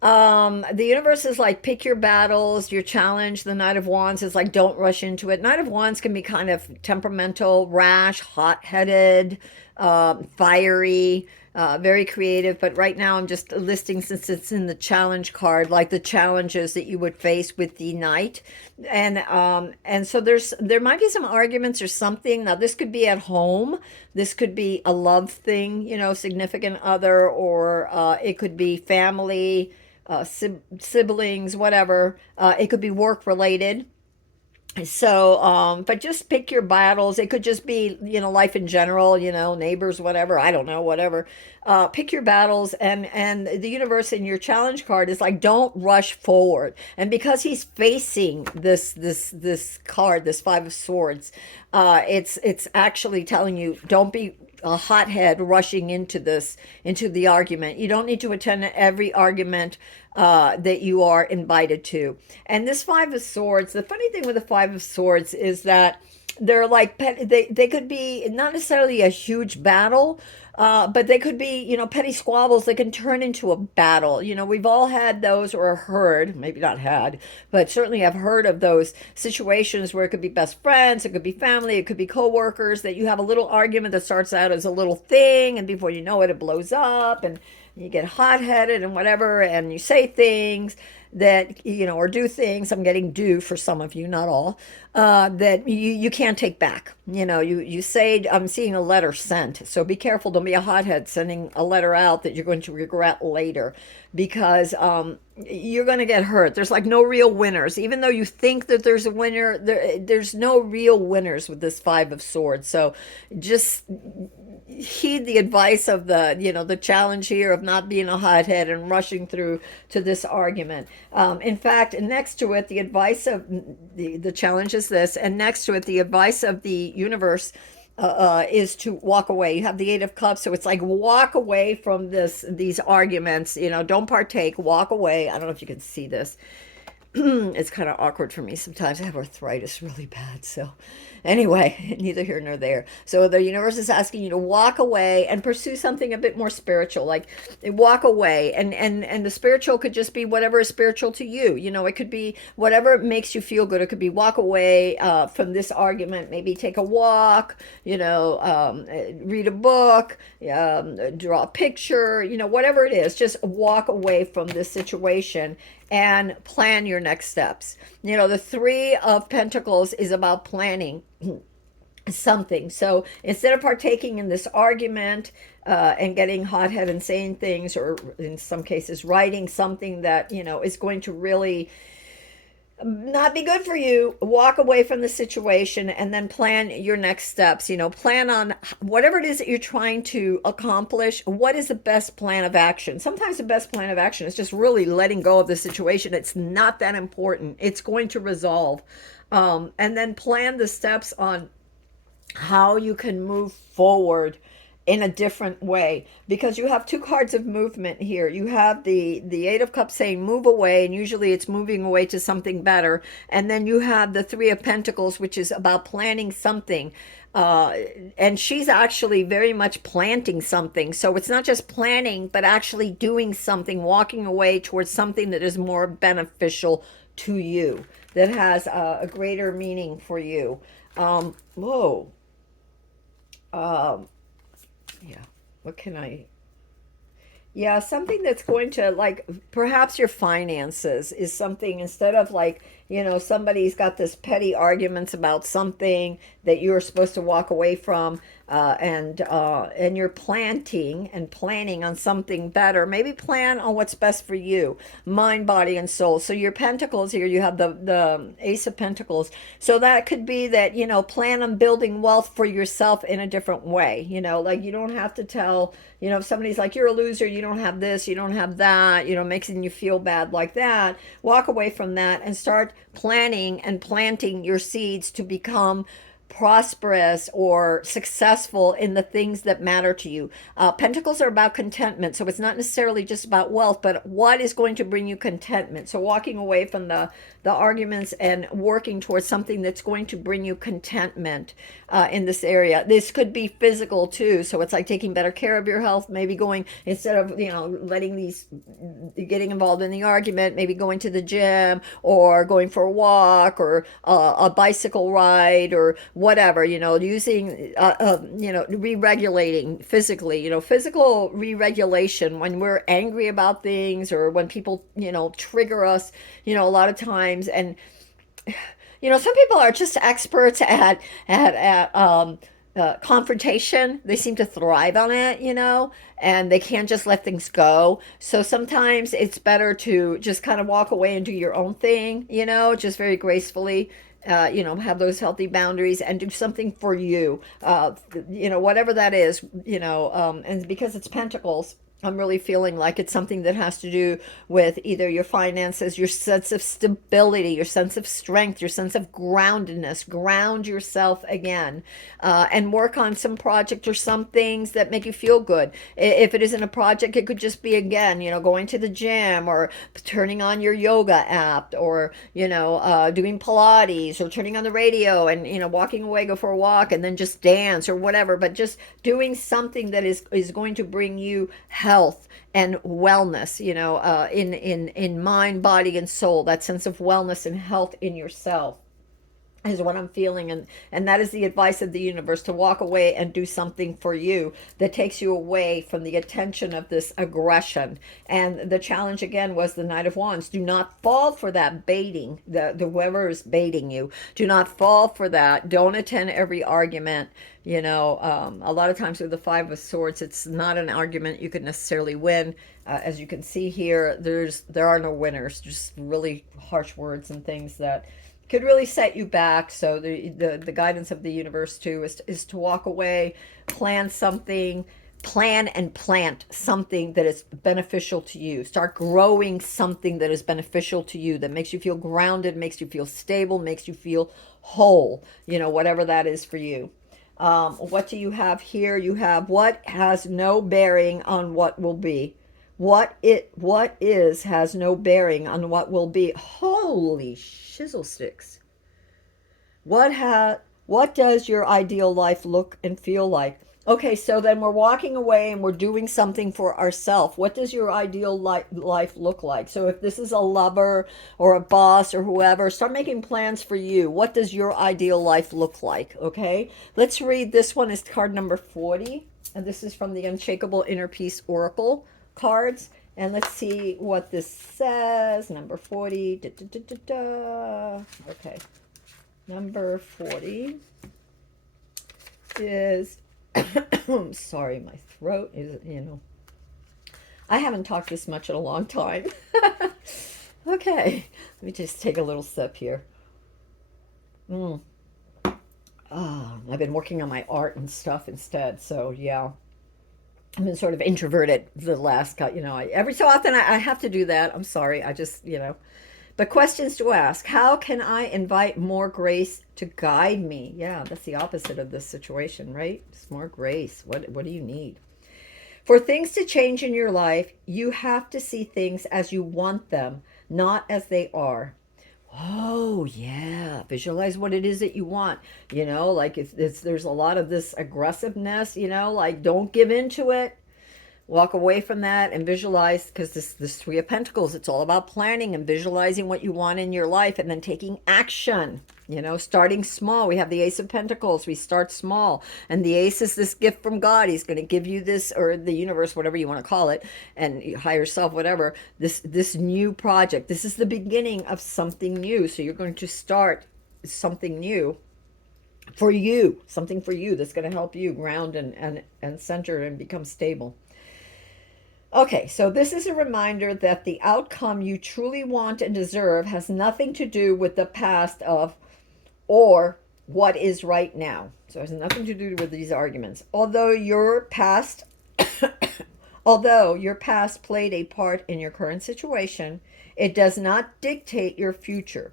the universe is like, pick your battles, your challenge. The Knight of Wands is like, don't rush into it. Knight of Wands can be kind of temperamental, rash, hot-headed, fiery, very creative. But right now I'm just listing, since it's in the challenge card, like the challenges that you would face with the Knight. And so there might be some arguments or something. Now this could be at home. This could be a love thing, significant other, or it could be family, siblings, whatever. It could be work related. So, but just pick your battles. It could just be, life in general, neighbors, whatever. I don't know, whatever. Pick your battles, and the universe in your challenge card is like, don't rush forward. And because he's facing this card, this Five of Swords, it's actually telling you, don't be a hothead rushing into the argument. You don't need to attend every argument that you are invited to. And this Five of Swords, the funny thing with the Five of Swords is that they're like they could be not necessarily a huge battle, but they could be, petty squabbles that can turn into a battle. We've all had those, or heard, maybe not had, but certainly have heard of those situations where it could be best friends, it could be family, it could be coworkers, that you have a little argument that starts out as a little thing, and before you know it, it blows up, and you get hot-headed and whatever, and you say things that, or do things, I'm getting do for some of you, not all, that you can't take back. You say, I'm seeing a letter sent, so be careful. Don't be a hothead sending a letter out that you're going to regret later, because you're going to get hurt. There's like no real winners. Even though you think that there's a winner, there's no real winners with this Five of Swords. So just heed the advice of the challenge here of not being a hothead and rushing through to this argument. In fact, next to it, the advice of the challenge is this, and next to it, the advice of the universe is to walk away. You have the Eight of Cups, so it's like walk away from these arguments. Don't partake. Walk away. I don't know if you can see this. It's kind of awkward for me sometimes. I have arthritis really bad. So anyway, neither here nor there. So the universe is asking you to walk away and pursue something a bit more spiritual, like walk away. And the spiritual could just be whatever is spiritual to you. It could be whatever makes you feel good. It could be walk away from this argument, maybe take a walk, read a book, draw a picture, whatever it is, just walk away from this situation and plan your next steps. The Three of Pentacles is about planning something. So instead of partaking in this argument and getting hothead and saying things, or in some cases writing something that, is going to really not be good for you, walk away from the situation and then plan your next steps. Plan on whatever it is that you're trying to accomplish. What is the best plan of action? Sometimes the best plan of action is just really letting go of the situation. It's not that important. It's going to resolve. And then plan the steps on how you can move forward in a different way, because you have two cards of movement here. You have the Eight of Cups saying move away, and usually it's moving away to something better. And then you have the Three of Pentacles, which is about planning something. And she's actually very much planting something. So it's not just planning, but actually doing something, walking away towards something that is more beneficial to you, that has a greater meaning for you. Whoa. Yeah, what can I yeah, something that's going to, like, perhaps your finances is something, instead of like, somebody's got this petty arguments about something that you're supposed to walk away from, and you're planning on something better. Maybe plan on what's best for you, mind, body, and soul. So your pentacles here, you have the Ace of Pentacles. So that could be that, plan on building wealth for yourself in a different way. Like, you don't have to tell, if somebody's like, you're a loser, you don't have this, you don't have that, making you feel bad like that. Walk away from that and start planning and planting your seeds to become prosperous or successful in the things that matter to you. Pentacles are about contentment, so it's not necessarily just about wealth, but what is going to bring you contentment. So walking away from the arguments and working towards something that's going to bring you contentment in this area. This could be physical too, so it's like taking better care of your health, maybe going, instead of getting involved in the argument, maybe going to the gym or going for a walk or a bicycle ride or whatever, using re-regulating physically, physical re-regulation when we're angry about things, or when people trigger us, a lot of times. And some people are just experts at confrontation. They seem to thrive on it, and they can't just let things go. So sometimes it's better to just kind of walk away and do your own thing, just very gracefully. Have those healthy boundaries and do something for you, whatever that is, and because it's Pentacles, I'm really feeling like it's something that has to do with either your finances, your sense of stability, your sense of strength, your sense of groundedness. Ground yourself again, and work on some project or some things that make you feel good. If it isn't a project, it could just be, again, going to the gym, or turning on your yoga app, or doing Pilates, or turning on the radio and walking away, go for a walk, and then just dance or whatever. But just doing something that is going to bring you health and wellness, in mind, body, and soul. That sense of wellness and health in yourself is what I'm feeling, and that is the advice of the universe, to walk away and do something for you that takes you away from the attention of this aggression. And the challenge again was the Knight of Wands. Do not fall for that baiting, the whoever is baiting you. Do not fall for that. Don't attend every argument. A lot of times with the Five of Swords, it's not an argument you could necessarily win. As you can see here, there are no winners, just really harsh words and things that could really set you back. So the guidance of the universe too is to walk away, plan something, plan and plant something that is beneficial to you. Start growing something that is beneficial to you, that makes you feel grounded, makes you feel stable, makes you feel whole, whatever that is for you. What do you have here? You have what has no bearing on what will be. What is has no bearing on what will be. Holy shizzle sticks. What does your ideal life look and feel like? Okay, so then we're walking away and we're doing something for ourselves. What does your ideal life look like? So if this is a lover or a boss or whoever, start making plans for you. What does your ideal life look like? Okay, let's read this one. Is card number 40, and this is from the Unshakable Inner Peace Oracle cards. And let's see what this says. Number 40. Da, da, da, da, da. Okay. Number 40 is, sorry, my throat is, I haven't talked this much in a long time. Okay, let me just take a little sip here. I've been working on my art and stuff instead, so yeah. I've been sort of introverted the last, every so often I have to do that. I'm sorry. I just, But questions to ask. How can I invite more grace to guide me? Yeah, that's the opposite of this situation, right? It's more grace. What do you need? For things to change in your life, you have to see things as you want them, not as they are. Oh, yeah. Visualize what it is that you want. Like if there's a lot of this aggressiveness, like don't give in to it. Walk away from that and visualize, because this Three of Pentacles, it's all about planning and visualizing what you want in your life and then taking action. Starting small. We have the Ace of Pentacles. We start small. And the Ace is this gift from God. He's going to give you this, or the universe, whatever you want to call it, and higher self, whatever, this new project. This is the beginning of something new. So you're going to start something new for you, something for you that's going to help you ground and center and become stable. Okay, so this is a reminder that the outcome you truly want and deserve has nothing to do with the past or what is right now. So it has nothing to do with these arguments. Although your past played a part in your current situation, it does not dictate your future.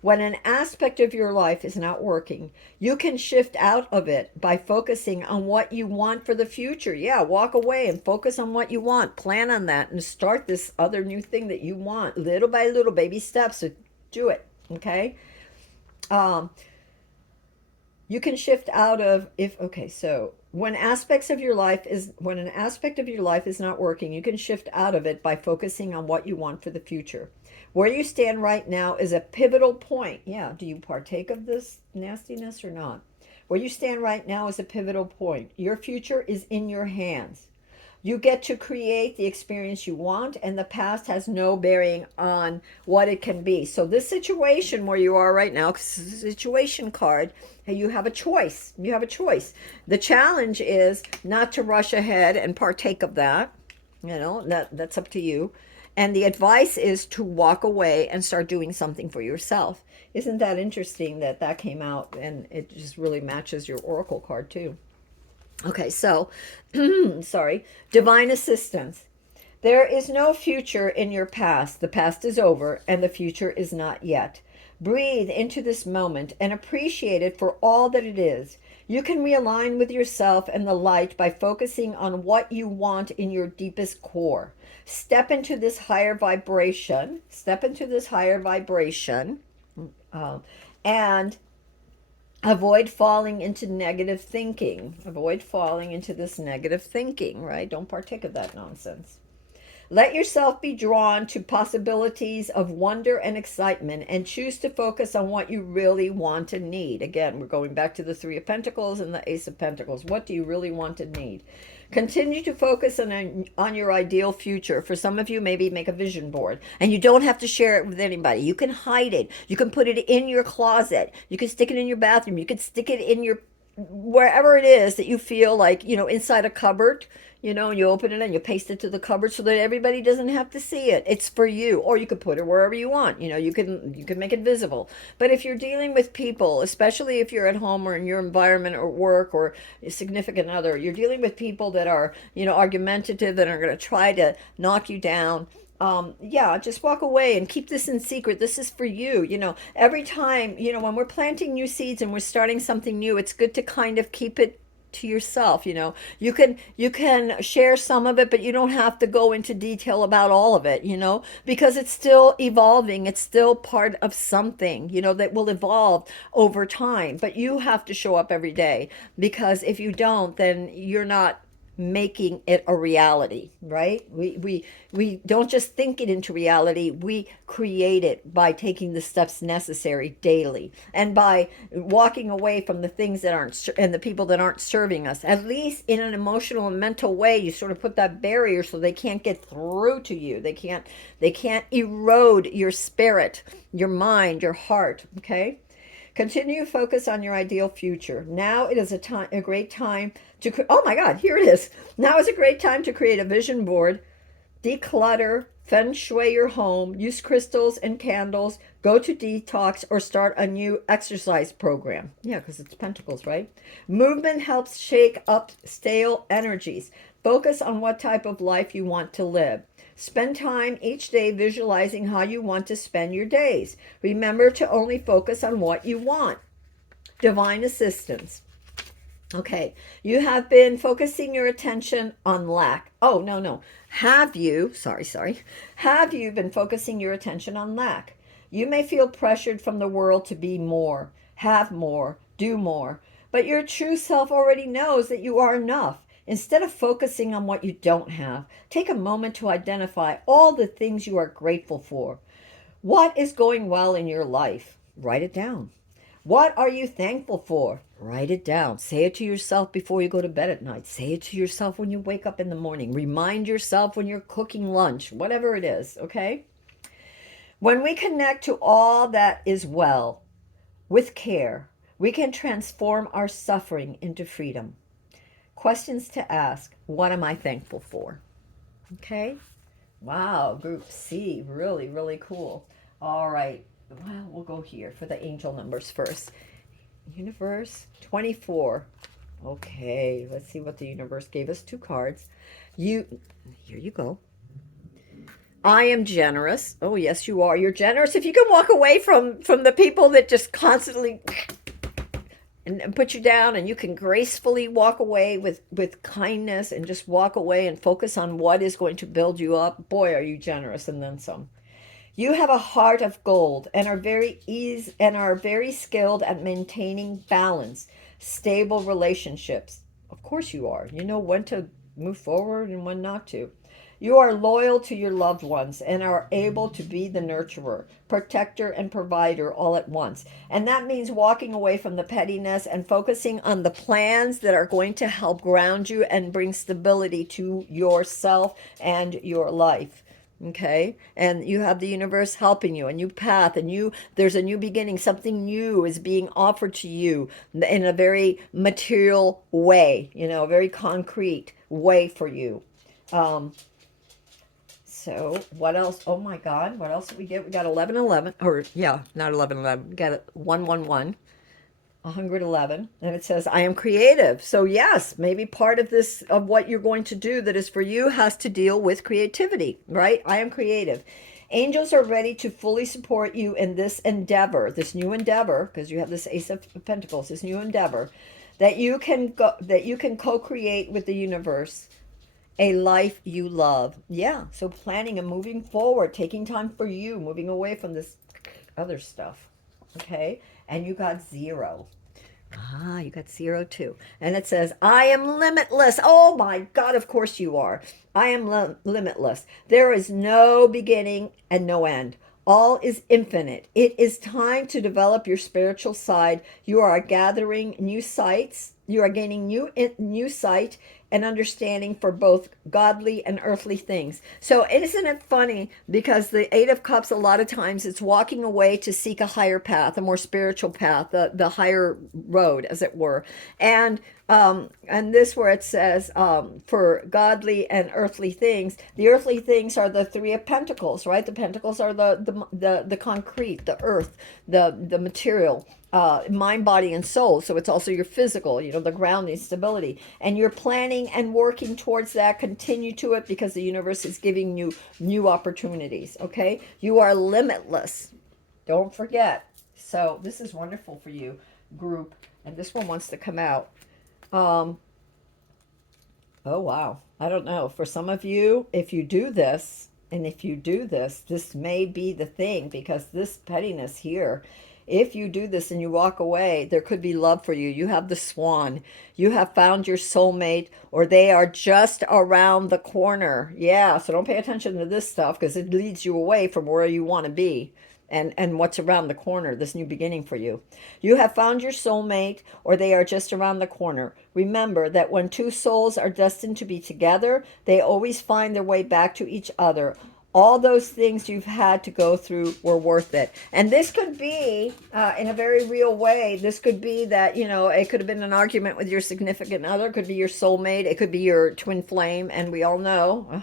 When an aspect of your life is not working, you can shift out of it by focusing on what you want for the future. Yeah, walk away and focus on what you want. Plan on that and start this other new thing that you want, little by little, baby steps. So do it, okay? You can shift out of so when an aspect of your life is not working, you can shift out of it by focusing on what you want for the future. Where you stand right now is a pivotal point. Yeah, do you partake of this nastiness or not? Where you stand right now is a pivotal point. Your future is in your hands. You get to create the experience you want, and the past has no bearing on what it can be. So this situation where you are right now, because it's a situation card, you have a choice. You have a choice. The challenge is not to rush ahead and partake of that. That's up to you. And the advice is to walk away and start doing something for yourself. Isn't that interesting that came out, and it just really matches your oracle card too? Okay, so, sorry, divine assistance. There is no future in your past. The past is over and the future is not yet. Breathe into this moment and appreciate it for all that it is. You can realign with yourself and the light by focusing on what you want in your deepest core. Step into this higher vibration. Step into this higher vibration. And avoid falling into negative thinking. Avoid falling into this negative thinking, right? Don't partake of that nonsense. Let yourself be drawn to possibilities of wonder and excitement and choose to focus on what you really want and need. Again, we're going back to the Three of Pentacles and the Ace of Pentacles. What do you really want and need? Continue to focus on your ideal future. For some of you, maybe make a vision board. And you don't have to share it with anybody. You can hide it. You can put it in your closet. You can stick it in your bathroom. You can stick it in your wherever it is that you feel like, inside a cupboard, and you open it and you paste it to the cupboard so that everybody doesn't have to see it. It's for you. Or you could put it wherever you want. You can make it visible. But if you're dealing with people, especially if you're at home or in your environment or work or a significant other, you're dealing with people that are, argumentative, that are going to try to knock you down. Yeah, just walk away and keep this in secret. This is for you. Every time, when we're planting new seeds and we're starting something new, it's good to kind of keep it to yourself. You can share some of it, but you don't have to go into detail about all of it, because it's still evolving. It's still part of something, that will evolve over time. But you have to show up every day, because if you don't, then you're not making it a reality, right? We don't just think it into reality, we create it by taking the steps necessary daily and by walking away from the things that aren't and the people that aren't serving us. At least in an emotional and mental way, you sort of put that barrier so they can't get through to you. They can't erode your spirit, your mind, your heart, okay? Continue to focus on your ideal future. Now it is a great time to, oh my God, here it is. Now is a great time to create a vision board, declutter, feng shui your home, use crystals and candles, go to detox, or start a new exercise program. Yeah, because it's pentacles, right? Movement helps shake up stale energies. Focus on what type of life you want to live. Spend time each day visualizing how you want to spend your days. Remember to only focus on what you want. Divine assistance. Okay, you have been focusing your attention on lack. Oh, no, no. Have you been focusing your attention on lack? You may feel pressured from the world to be more, have more, do more, but your true self already knows that you are enough. Instead of focusing on what you don't have, take a moment to identify all the things you are grateful for. What is going well in your life? Write it down. What are you thankful for? Write it down. Say it to yourself before you go to bed at night. Say it to yourself when you wake up in the morning. Remind yourself when you're cooking lunch, whatever it is, okay? When we connect to all that is well with care, we can transform our suffering into freedom. Questions to ask. What am I thankful for? Okay. Wow. Group C. Really, really cool. All right. Well, we'll go here for the angel numbers first. Universe 24. Okay. Let's see what the universe gave us. 2 cards. Here you go. I am generous. Oh, yes, you are. You're generous. If you can walk away from the people that just constantly and put you down, and you can gracefully walk away with kindness and just walk away and focus on what is going to build you up, boy, are you generous, and then some. You have a heart of gold and are very skilled at maintaining balance, stable relationships. Of course you are. You know when to move forward and when not to. You are loyal to your loved ones and are able to be the nurturer, protector, and provider all at once. And that means walking away from the pettiness and focusing on the plans that are going to help ground you and bring stability to yourself and your life. Okay, and you have the universe helping you, a new path, there's a new beginning. Something new is being offered to you in a very material way, a very concrete way for you. So what else? Oh my God, what else did we get? We got 1111, or yeah, not 1111. We got 111. 111, and it says, I am creative. So, yes, maybe part of this, of what you're going to do that is for you, has to deal with creativity, right? I am creative. Angels are ready to fully support you in this endeavor, this new endeavor, because you have this Ace of Pentacles, this new endeavor that you can co-create with the universe a life you love. Yeah, so planning and moving forward, taking time for you, moving away from this other stuff. Okay, and you got 0. Ah, you got 0 too. And it says, I am limitless. Oh my God, of course you are. I am limitless. There is no beginning and no end. All is infinite. It is time to develop your spiritual side. You are gathering new sights. You are gaining new sight and understanding for both godly and earthly things. So isn't it funny, because the 8 of Cups, a lot of times it's walking away to seek a higher path, a more spiritual path, the higher road, as it were. And this, where it says, for godly and earthly things, the earthly things are the 3 of Pentacles, right? The Pentacles are the concrete, the earth, the material, mind, body, and soul. So it's also your physical, the grounding, stability. And you're planning and working towards that. Continue to it, because the universe is giving you new opportunities, okay? You are limitless. Don't forget. So this is wonderful for you, group. And this one wants to come out. Oh, wow. I don't know. For some of you, if you do this, this may be the thing, because this pettiness here, if you do this and you walk away, there could be love for you. You have the Swan. You have found your soulmate, or they are just around the corner. Yeah, so don't pay attention to this stuff, because it leads you away from where you want to be. And what's around the corner, this new beginning for you. You have found your soulmate, or they are just around the corner. Remember that when two souls are destined to be together, they always find their way back to each other. All those things you've had to go through were worth it. And this could be, in a very real way, this could be that, it could have been an argument with your significant other, it could be your soulmate, it could be your twin flame, and we all know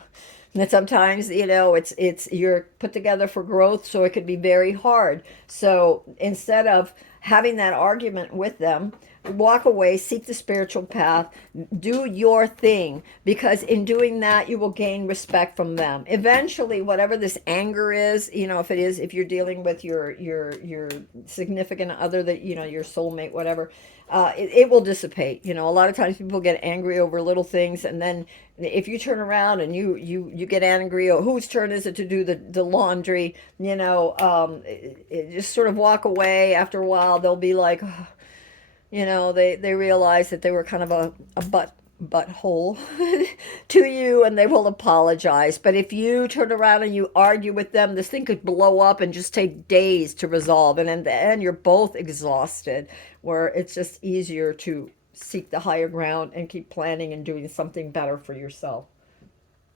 that sometimes, it's you're put together for growth, so it could be very hard. So instead of having that argument with them, walk away, seek the spiritual path, do your thing, because in doing that, you will gain respect from them. Eventually, whatever this anger is, if you're dealing with your significant other, that, your soulmate, whatever, it will dissipate. A lot of times people get angry over little things, and then if you turn around and you get angry, or whose turn is it to do the laundry, just sort of walk away. After a while, they'll be like, they realize that they were kind of a butthole to you, and they will apologize. But if you turn around and you argue with them, this thing could blow up and just take days to resolve. And in the end, you're both exhausted, where it's just easier to seek the higher ground and keep planning and doing something better for yourself.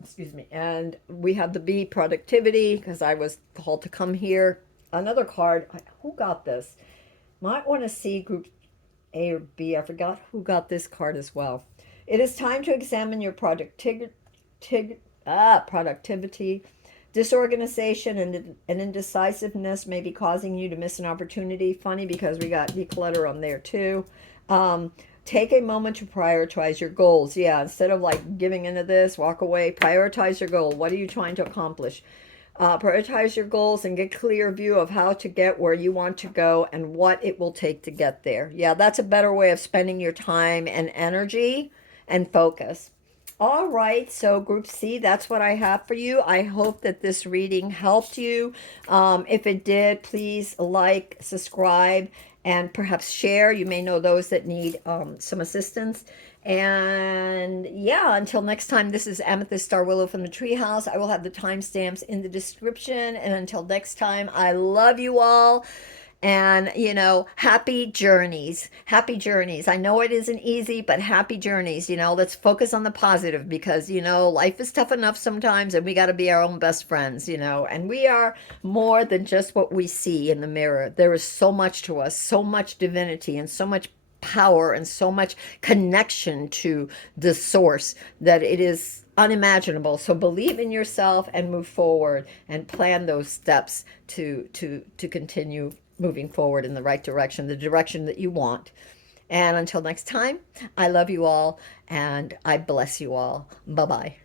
Excuse me. And we have the B, productivity, because I was called to come here. Another card. Who got this? Might want to see group A or B. I forgot who got this card as well. It is time to examine your productivity. Disorganization and indecisiveness may be causing you to miss an opportunity. Funny, because we got declutter on there too. Take a moment to prioritize your goals. Yeah, instead of like giving into this, walk away. Prioritize your goal. What are you trying to accomplish? Prioritize your goals and get a clear view of how to get where you want to go and what it will take to get there. Yeah, that's a better way of spending your time and energy and focus. All right, so group C, that's what I have for you. I hope that this reading helped you. If it did, please like, subscribe, and perhaps share. You may know those that need some assistance. And yeah, until next time, this is Amethyst Star Willow from the Treehouse. I will have the timestamps in the description. And until next time, I love you all. And, happy journeys. Happy journeys. I know it isn't easy, but happy journeys. Let's focus on the positive, because, life is tough enough sometimes, and we got to be our own best friends, and we are more than just what we see in the mirror. There is so much to us, so much divinity, and so much power and so much connection to the source that it is unimaginable. So believe in yourself and move forward and plan those steps to continue moving forward in the right direction, the direction that you want. And until next time, I love you all and I bless you all. Bye bye.